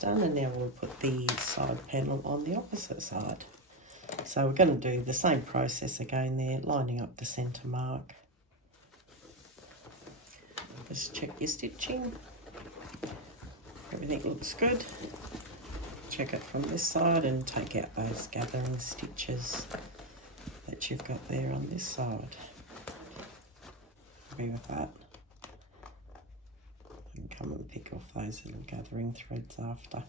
Done, and now we'll put the side panel on the opposite side. So we're going to do the same process again there, lining up the centre mark. Just check your stitching. Everything looks good. Check it from this side and take out those gathering stitches that you've got there on this side. Agree with that? And come and pick off those little gathering threads after.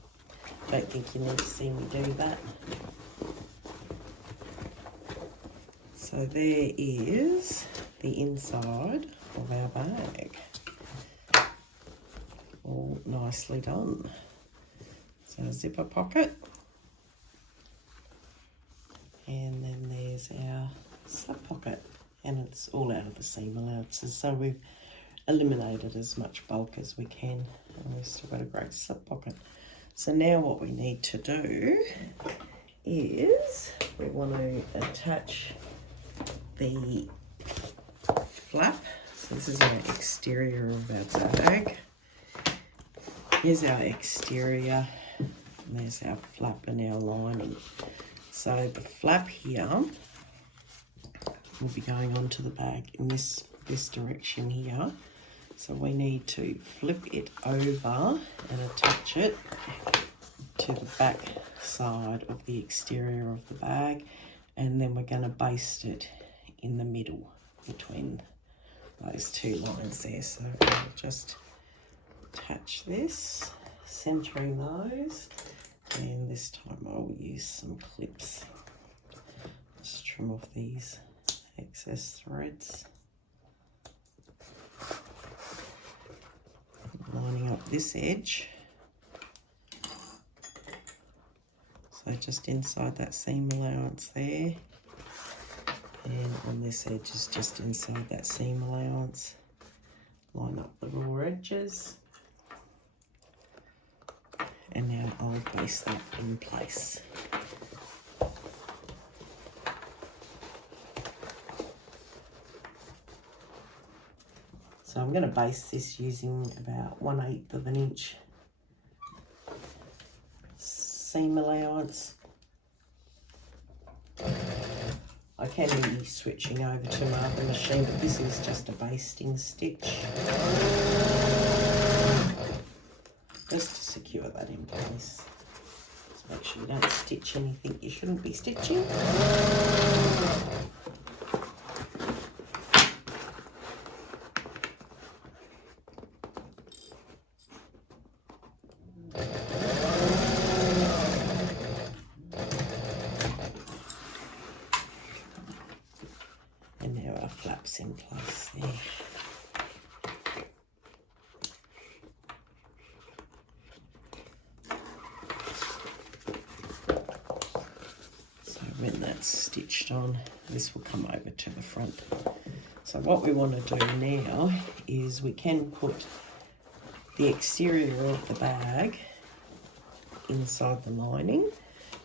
Don't think you need to see me do that. So there is the inside of our bag. All nicely done. So a zipper pocket. And then there's our slip pocket. And it's all out of the seam allowances. So we've eliminated as much bulk as we can, and we've still got a great slip pocket. So now what we need to do is we want to attach the flap. So this is our exterior of our bag. Here's our exterior, and there's our flap and our lining. So the flap here will be going onto the bag in this direction here. So we need to flip it over and attach it to the back side of the exterior of the bag, and then we're going to baste it in the middle between those two lines there. So I'll just attach this, centering those, and this time I'll use some clips. Just trim off these excess threads. Lining up this edge, so just inside that seam allowance there, and on this edge is just inside that seam allowance. Line up the raw edges, and now I'll baste that in place. So I'm going to baste this using about 1/8 of an inch seam allowance. I can be switching over to my other machine, but this is just a basting stitch. Just to secure that in place. Just make sure you don't stitch anything you shouldn't be stitching. And there are flaps in place there. when that's stitched on, this will come over to the front. So what we want to do now is we can put the exterior of the bag inside the lining.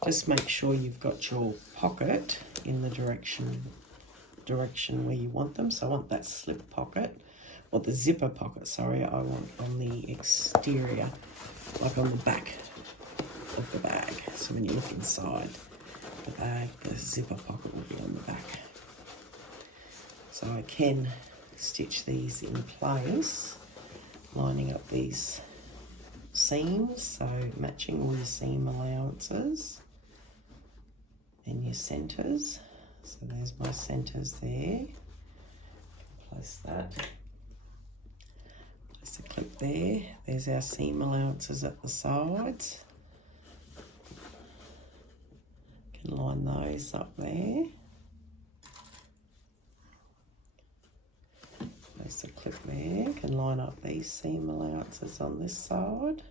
Just make sure you've got your pocket in the direction where you want them. So I want that slip pocket, or the zipper pocket, sorry, I want on the exterior, like on the back of the bag. So when you look inside the bag, the zipper pocket will be on the back. So I can stitch these in place, lining up these seams, so matching all your seam allowances and your centres. So there's my centres there. Place that. Place a clip there. There's our seam allowances at the sides. Can line those up there. Place a clip there. Can line up these seam allowances on this side.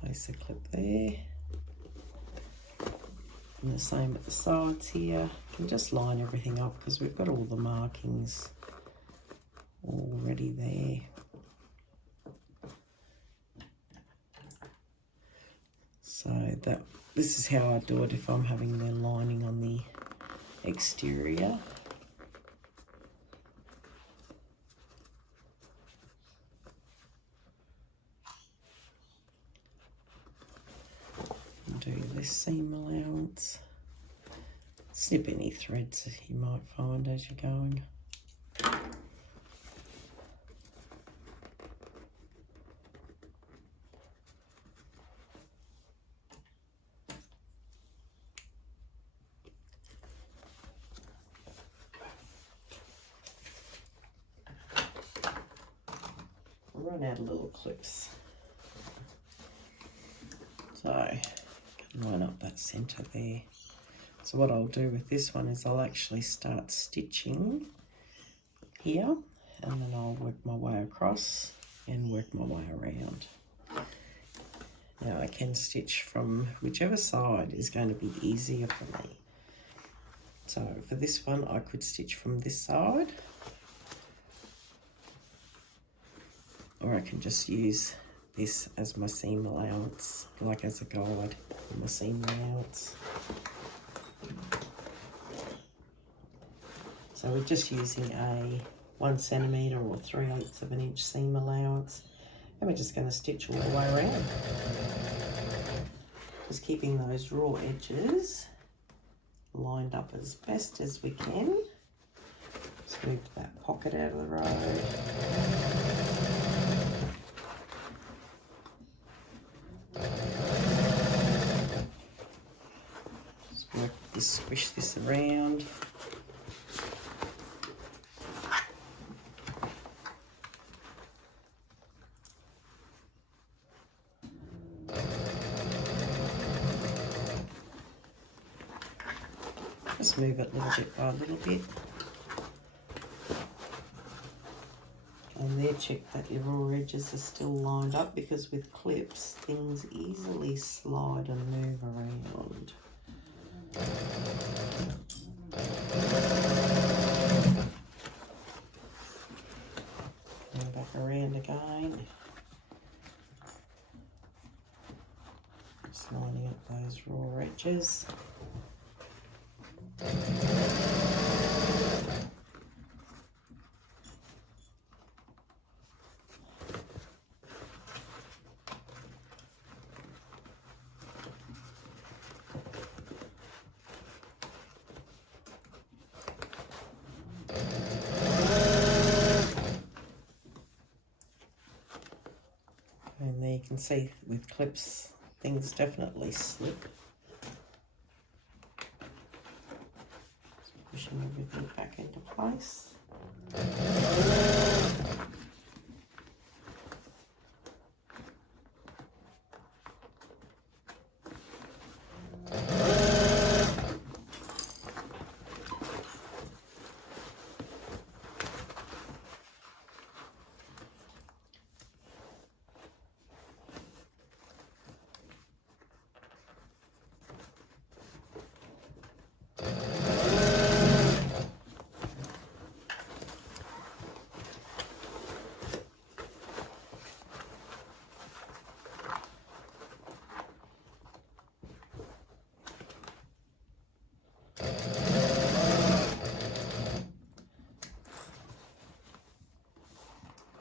Place a clip there. And the same at the sides here. You can just line everything up because we've got all the markings already there. So this is how I do it if I'm having the lining on the exterior. And do this seam allowance. Snip any threads you might find as you're going. Run out of little clips. So, line up that centre there. So what I'll do with this one is I'll actually start stitching here, and then I'll work my way across and work my way around. Now I can stitch from whichever side is going to be easier for me. So for this one I could stitch from this side, or I can just use this as my seam allowance, like as a guide for my seam allowance. So we're just using a 1 centimetre or 3/8 of an inch seam allowance, and we're just going to stitch all the way around. Just keeping those raw edges lined up as best as we can. Just move that pocket out of the road. Squish this around. Just move it little bit by little bit. And there, check that your raw edges are still lined up, because with clips things easily slide and move around. And back around again. Just lining up those raw edges. And there you can see with clips, things definitely slip. Just pushing everything back into place.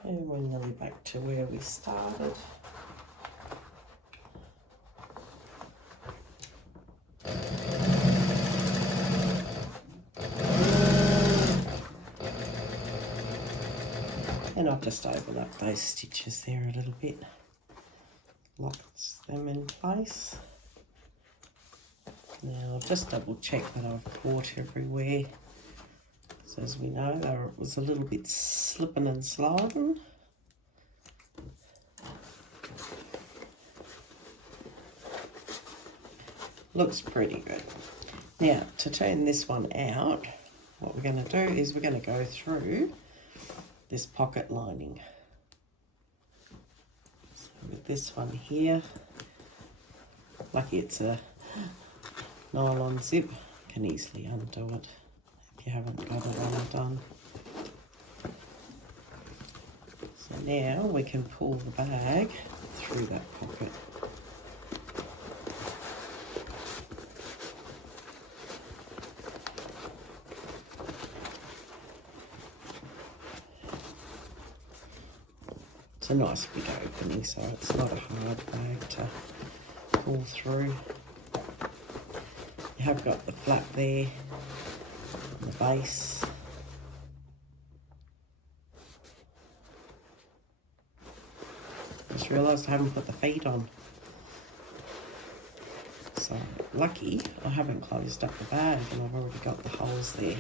And we're nearly back to where we started. And I've just overlapped those stitches there a little bit. Locks them in place. Now I'll just double check that I've caught everywhere. So as we know, it was a little bit slipping and sliding. Looks pretty good. Now to turn this one out, what we're going to do is we're going to go through this pocket lining. So with this one here, lucky it's a nylon zip, can easily undo it if you haven't got it undone. So now we can pull the bag through that pocket. It's a nice big opening, so it's not a hard bag to pull through. You have got the flap there, and the base. Just realised I haven't put the feet on. So lucky I haven't closed up the bag and I've already got the holes there.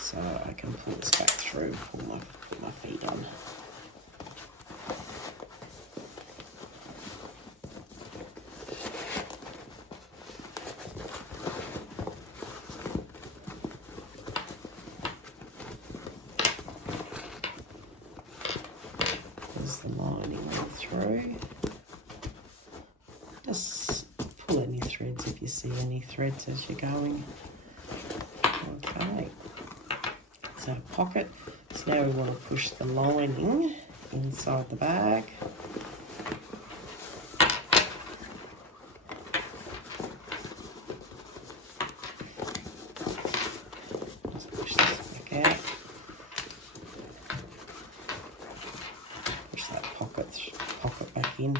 So I can pull this back through and put my feet on. The lining through. Just pull any threads if you see any threads as you're going. Okay, so pocket. So now we want to push the lining inside the bag. Just push this back out. Pocket back in.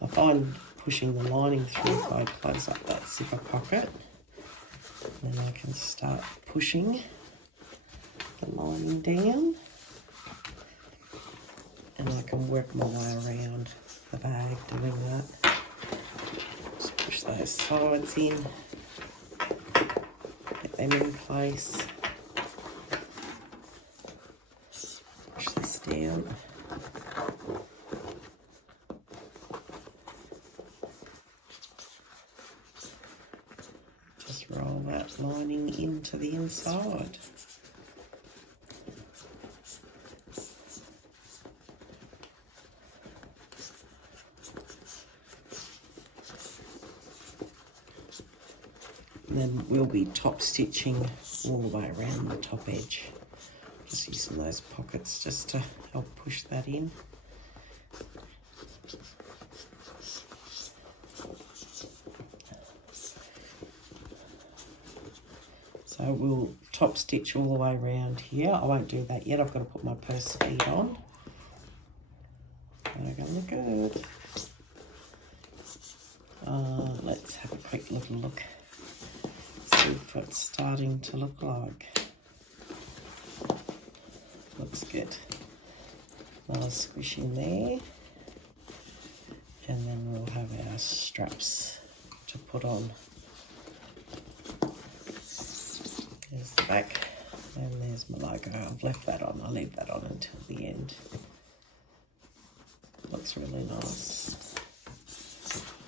I find pushing the lining through if I close up that zipper pocket, then I can start pushing the lining down and I can work my way around the bag doing that. Just push those sides in, get them in place. Push this down. Just roll that lining into the inside. And then we'll be top stitching all the way around the top edge. Just using those pockets just to help push that in. So we'll top stitch all the way around here. I won't do that yet. I've got to put my purse feet on. They're going to look good. Let's have a quick little look. See what it's starting to look like. Looks good. Nice squish in there. And then we'll have our straps to put on. There's the back and there's my logo. I've left that on. I'll leave that on until the end. Looks really nice.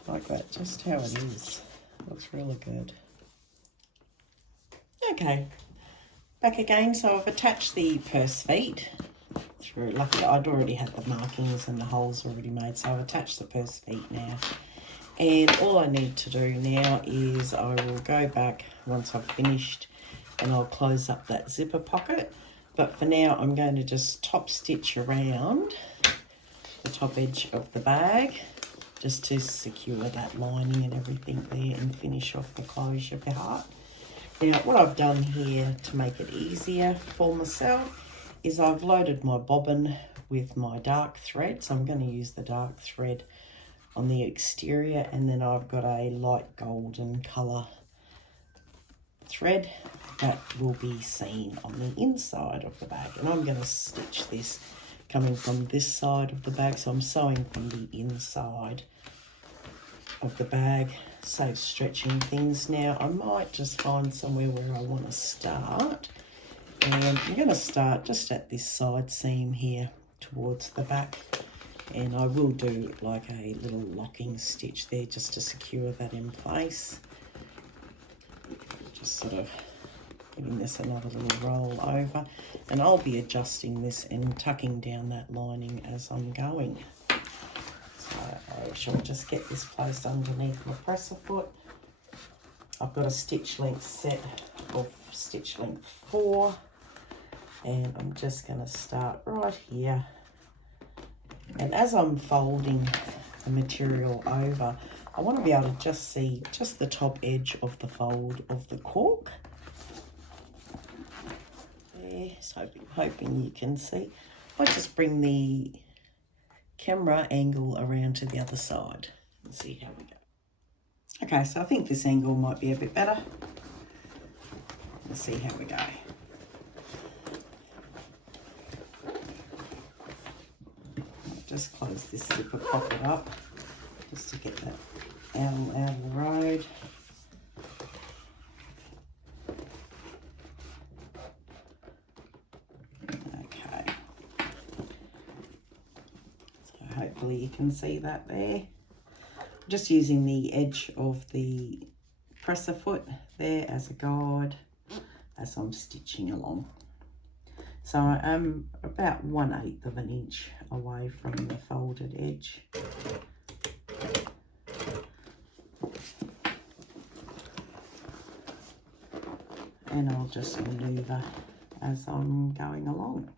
Like that, just how it is. Looks really good. Okay, back again. So I've attached the purse feet through. Luckily, I'd already had the markings and the holes already made, so I've attached the purse feet now. And all I need to do now is I will go back once I've finished and I'll close up that zipper pocket. But for now, I'm going to just top stitch around the top edge of the bag just to secure that lining and everything there and finish off the closure part. Now, what I've done here to make it easier for myself is I've loaded my bobbin with my dark thread. So I'm going to use the dark thread on the exterior, and then I've got a light golden colour thread that will be seen on the inside of the bag. And I'm going to stitch this coming from this side of the bag. So I'm sewing from the inside of the bag, saves stretching things. Now I might just find somewhere where I want to start, and I'm going to start just at this side seam here towards the back, and I will do like a little locking stitch there just to secure that in place. Just sort of giving this another little roll over, and I'll be adjusting this and tucking down that lining as I'm going. So I shall just get this placed underneath my presser foot. I've got a stitch length set of stitch length 4, and I'm just going to start right here. And as I'm folding the material over, I want to be able to just see just the top edge of the fold of the cork. There, so hoping you can see. I just bring the camera angle around to the other side and see how we go. Okay, so I think this angle might be a bit better. Let's see how we go. Just close this zipper pocket up just to get that out of the road. Okay, so hopefully you can see that there. I'm just using the edge of the presser foot there as a guide as I'm stitching along. So I'm about 1/8 of an inch away from the folded edge. And I'll just manoeuvre as I'm going along.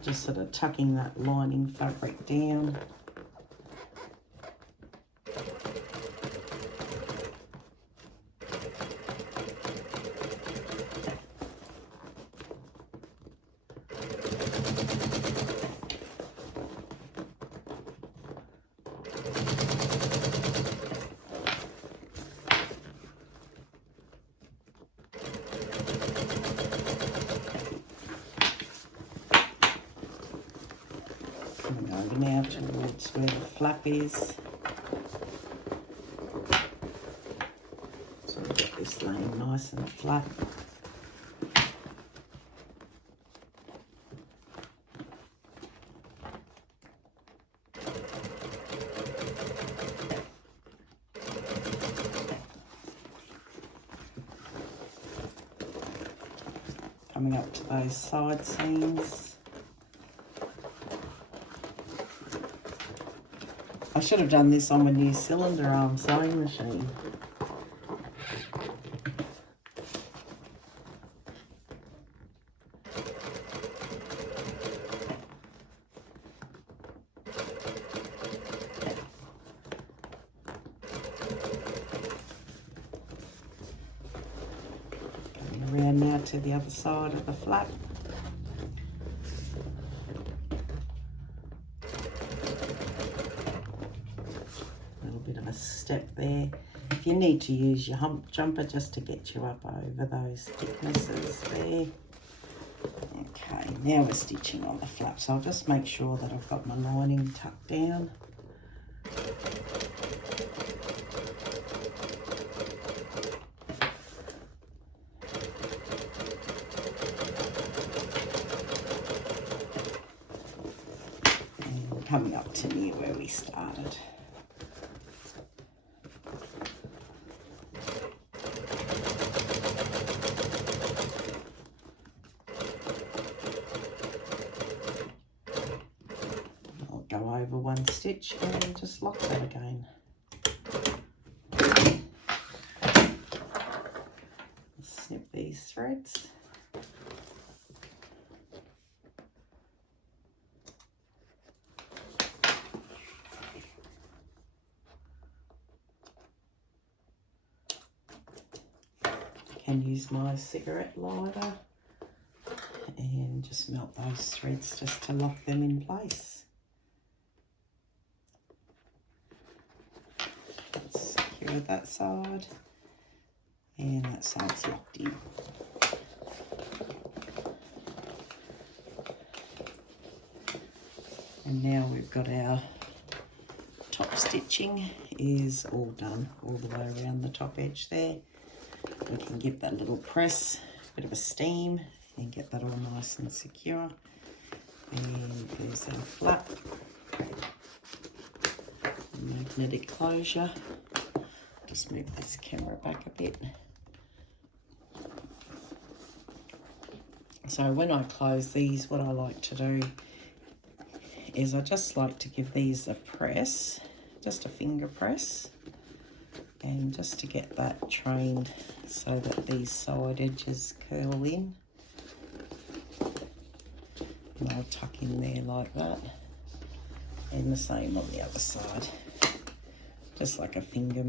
Just sort of tucking that lining fabric down. Coming over now towards where the flap is. So we've got this laying nice and flat. Coming up to those side seams. I should have done this on my new cylinder arm sewing machine. Going around now to the other side of the flap. Bit of a step there. If you need to use your hump jumper just to get you up over those thicknesses there. Okay, now we're stitching on the flap, so I'll just make sure that I've got my lining tucked down. And coming up to near where we started. Go over one stitch and just lock that again. Snip these threads. can use my cigarette lighter and just melt those threads just to lock them in place. Let's secure that side, and that side's locked in. And now we've got our top stitching is all done all the way around the top edge there. We can give that little press, bit of a steam, and get that all nice and secure. And there's our flap, magnetic closure. Just move this camera back a bit. So when I close these, what I like to do is I just like to give these a press, just a finger press, and just to get that trained so that these side edges curl in. And I'll tuck in there like that, and the same on the other side, just like a finger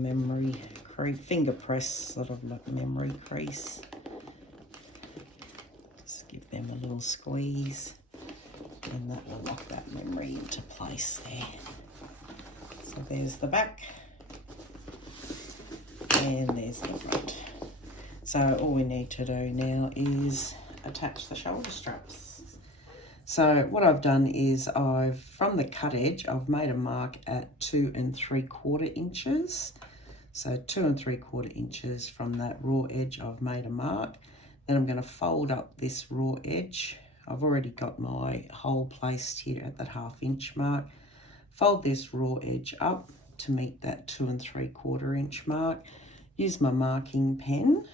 finger press sort of memory crease. Just give them a little squeeze, and that will lock that memory into place there. So there's the back, and there's the front. So all we need to do now is attach the shoulder straps. So what I've done is from the cut edge, I've made a mark at 2 3/4 inches. So 2 3/4 inches from that raw edge, I've made a mark. Then I'm going to fold up this raw edge. I've already got my hole placed here at that 1/2 inch mark. Fold this raw edge up to meet that 2 3/4 inch mark. Use my marking pen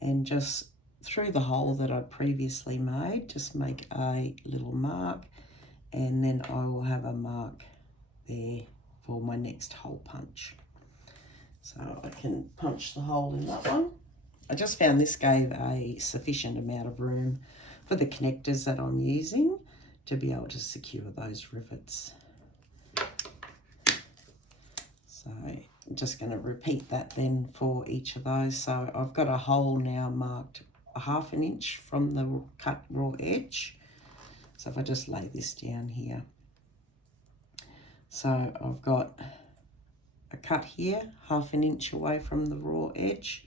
and just through the hole that I previously made, just make a little mark, and then I will have a mark there for my next hole punch. So I can punch the hole in that one. I just found this gave a sufficient amount of room for the connectors that I'm using to be able to secure those rivets. So I'm just going to repeat that then for each of those. So I've got a hole now marked 1/2 inch from the cut raw edge. So if I just lay this down here, so I've got a cut here 1/2 inch away from the raw edge,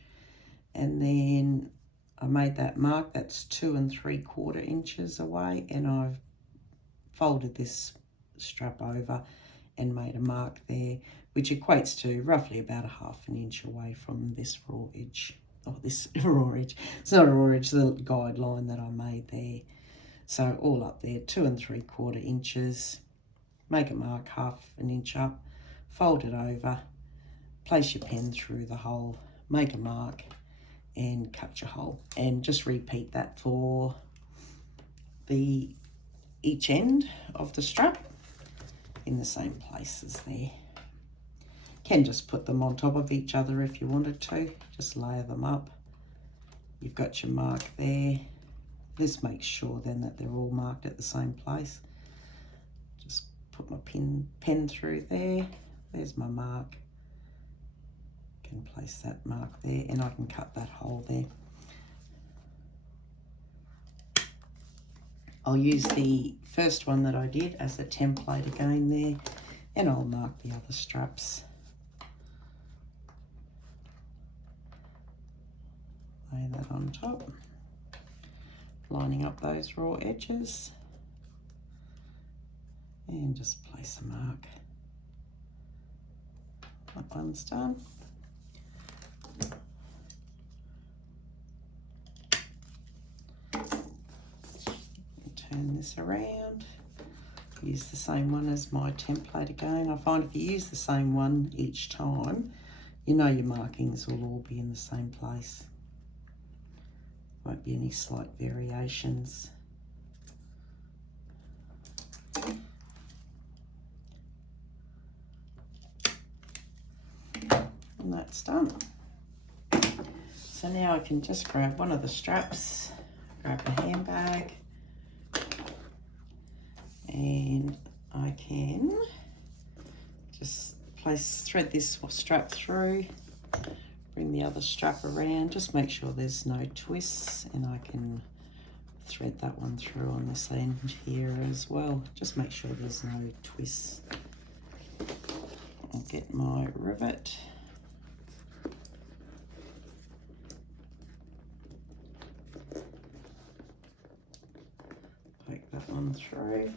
and then I made that mark, that's 2 3/4 inches away, and I've folded this strap over and made a mark there, which equates to roughly about 1/2 inch away from this raw edge. Oh, this raw edge. It's not a raw edge, the guideline that I made there. So all up there, 2 3/4 inches. Make a mark 1/2 inch up, fold it over, place your pen through the hole, make a mark, and cut your hole. And just repeat that for each end of the strap in the same places there. Can just put them on top of each other if you wanted to, just layer them up. You've got your mark there. This makes sure then that they're all marked at the same place. Just put my pen through there. There's my mark. Can place that mark there, and I can cut that hole there. I'll use the first one that I did as a template again there, and I'll mark the other straps. Lay that on top, lining up those raw edges, and just place a mark. That one's done. Turn this around, use the same one as my template again. I find if you use the same one each time, you know your markings will all be in the same place. Won't be any slight variations. And that's done. So now I can just grab one of the straps, grab a handbag, and I can just thread this strap through, bring the other strap around. Just make sure there's no twists, and I can thread that one through on this end here as well. Just make sure there's no twists. I'll get my rivet. Poke that one through.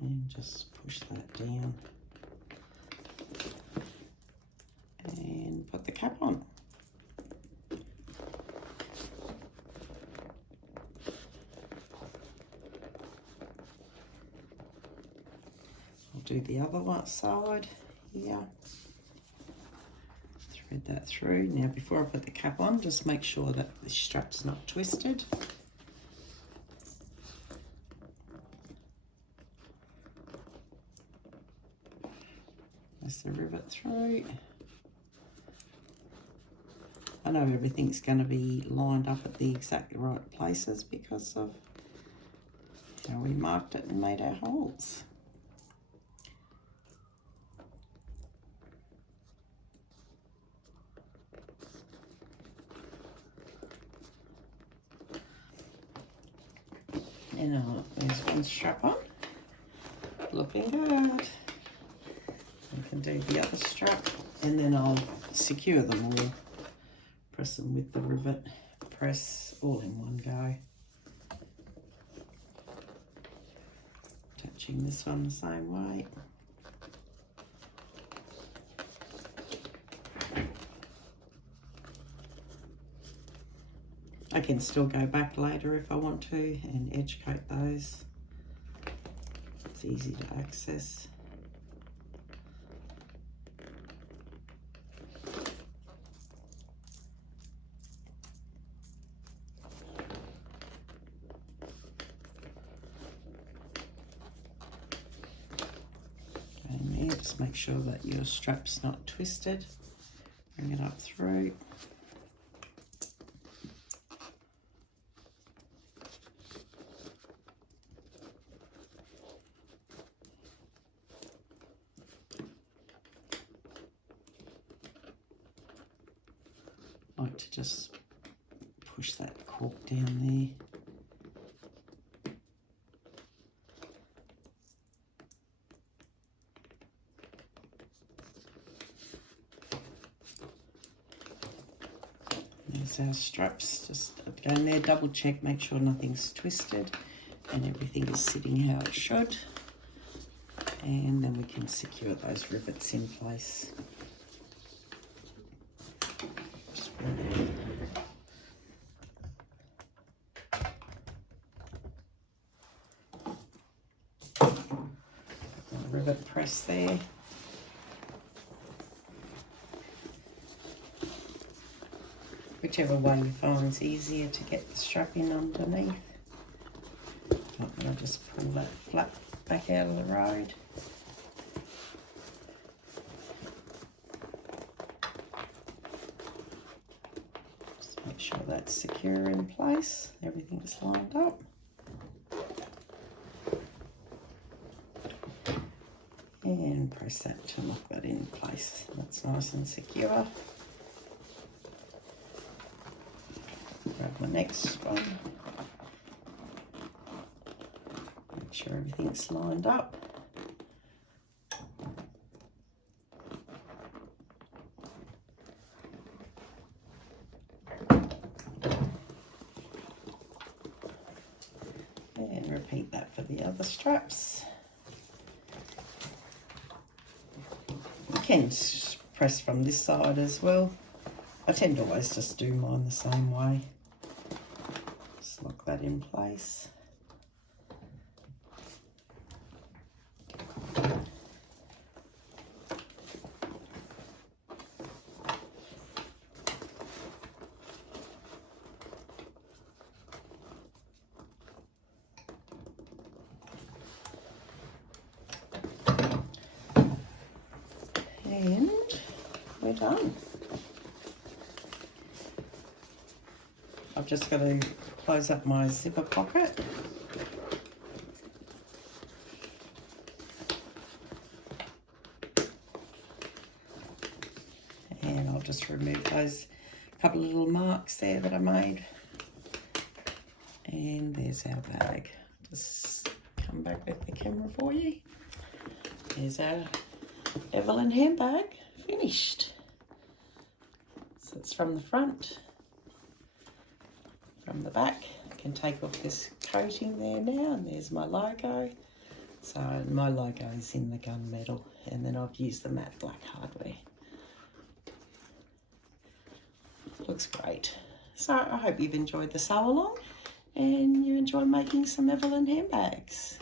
And just push that down and put the cap on. I'll do the other one side here. Thread that through. Now before I put the cap on, just make sure that the strap's not twisted. The rivet through. I know everything's going to be lined up at the exact right places because of how we marked it and made our holes. And there's one strap on. Looking good. I can do the other strap, and then I'll secure them all. Press them with the rivet press all in one go. Attaching this one the same way. I can still go back later if I want to and edge coat those. It's easy to access. Just make sure that your strap's not twisted. Bring it up through. I like to just push that cork down there. There's our straps. Just go in there, double check, make sure nothing's twisted and everything is sitting how it should. And then we can secure those rivets in place. Just bring the rivet press there. Whichever way you find's easier to get the strap in underneath. I'm going to just pull that flap back out of the road. Just make sure that's secure in place. Everything's lined up. And press that to lock that in place. That's nice and secure. Grab my next one. Make sure everything's lined up. And repeat that for the other straps. You can press from this side as well. I tend to always just do mine the same way. Just lock that in place. And we're done. I've just got to close up my zipper pocket. And I'll just remove those couple of little marks there that I made. And there's our bag. Just come back with the camera for you. There's our Evelyn handbag finished. So it's from the front, from the back. I can take off this coating there now, and there's my logo. So my logo is in the gunmetal, and then I've used the matte black hardware. Looks great. So I hope you've enjoyed the sew along and you enjoy making some Evelyn handbags.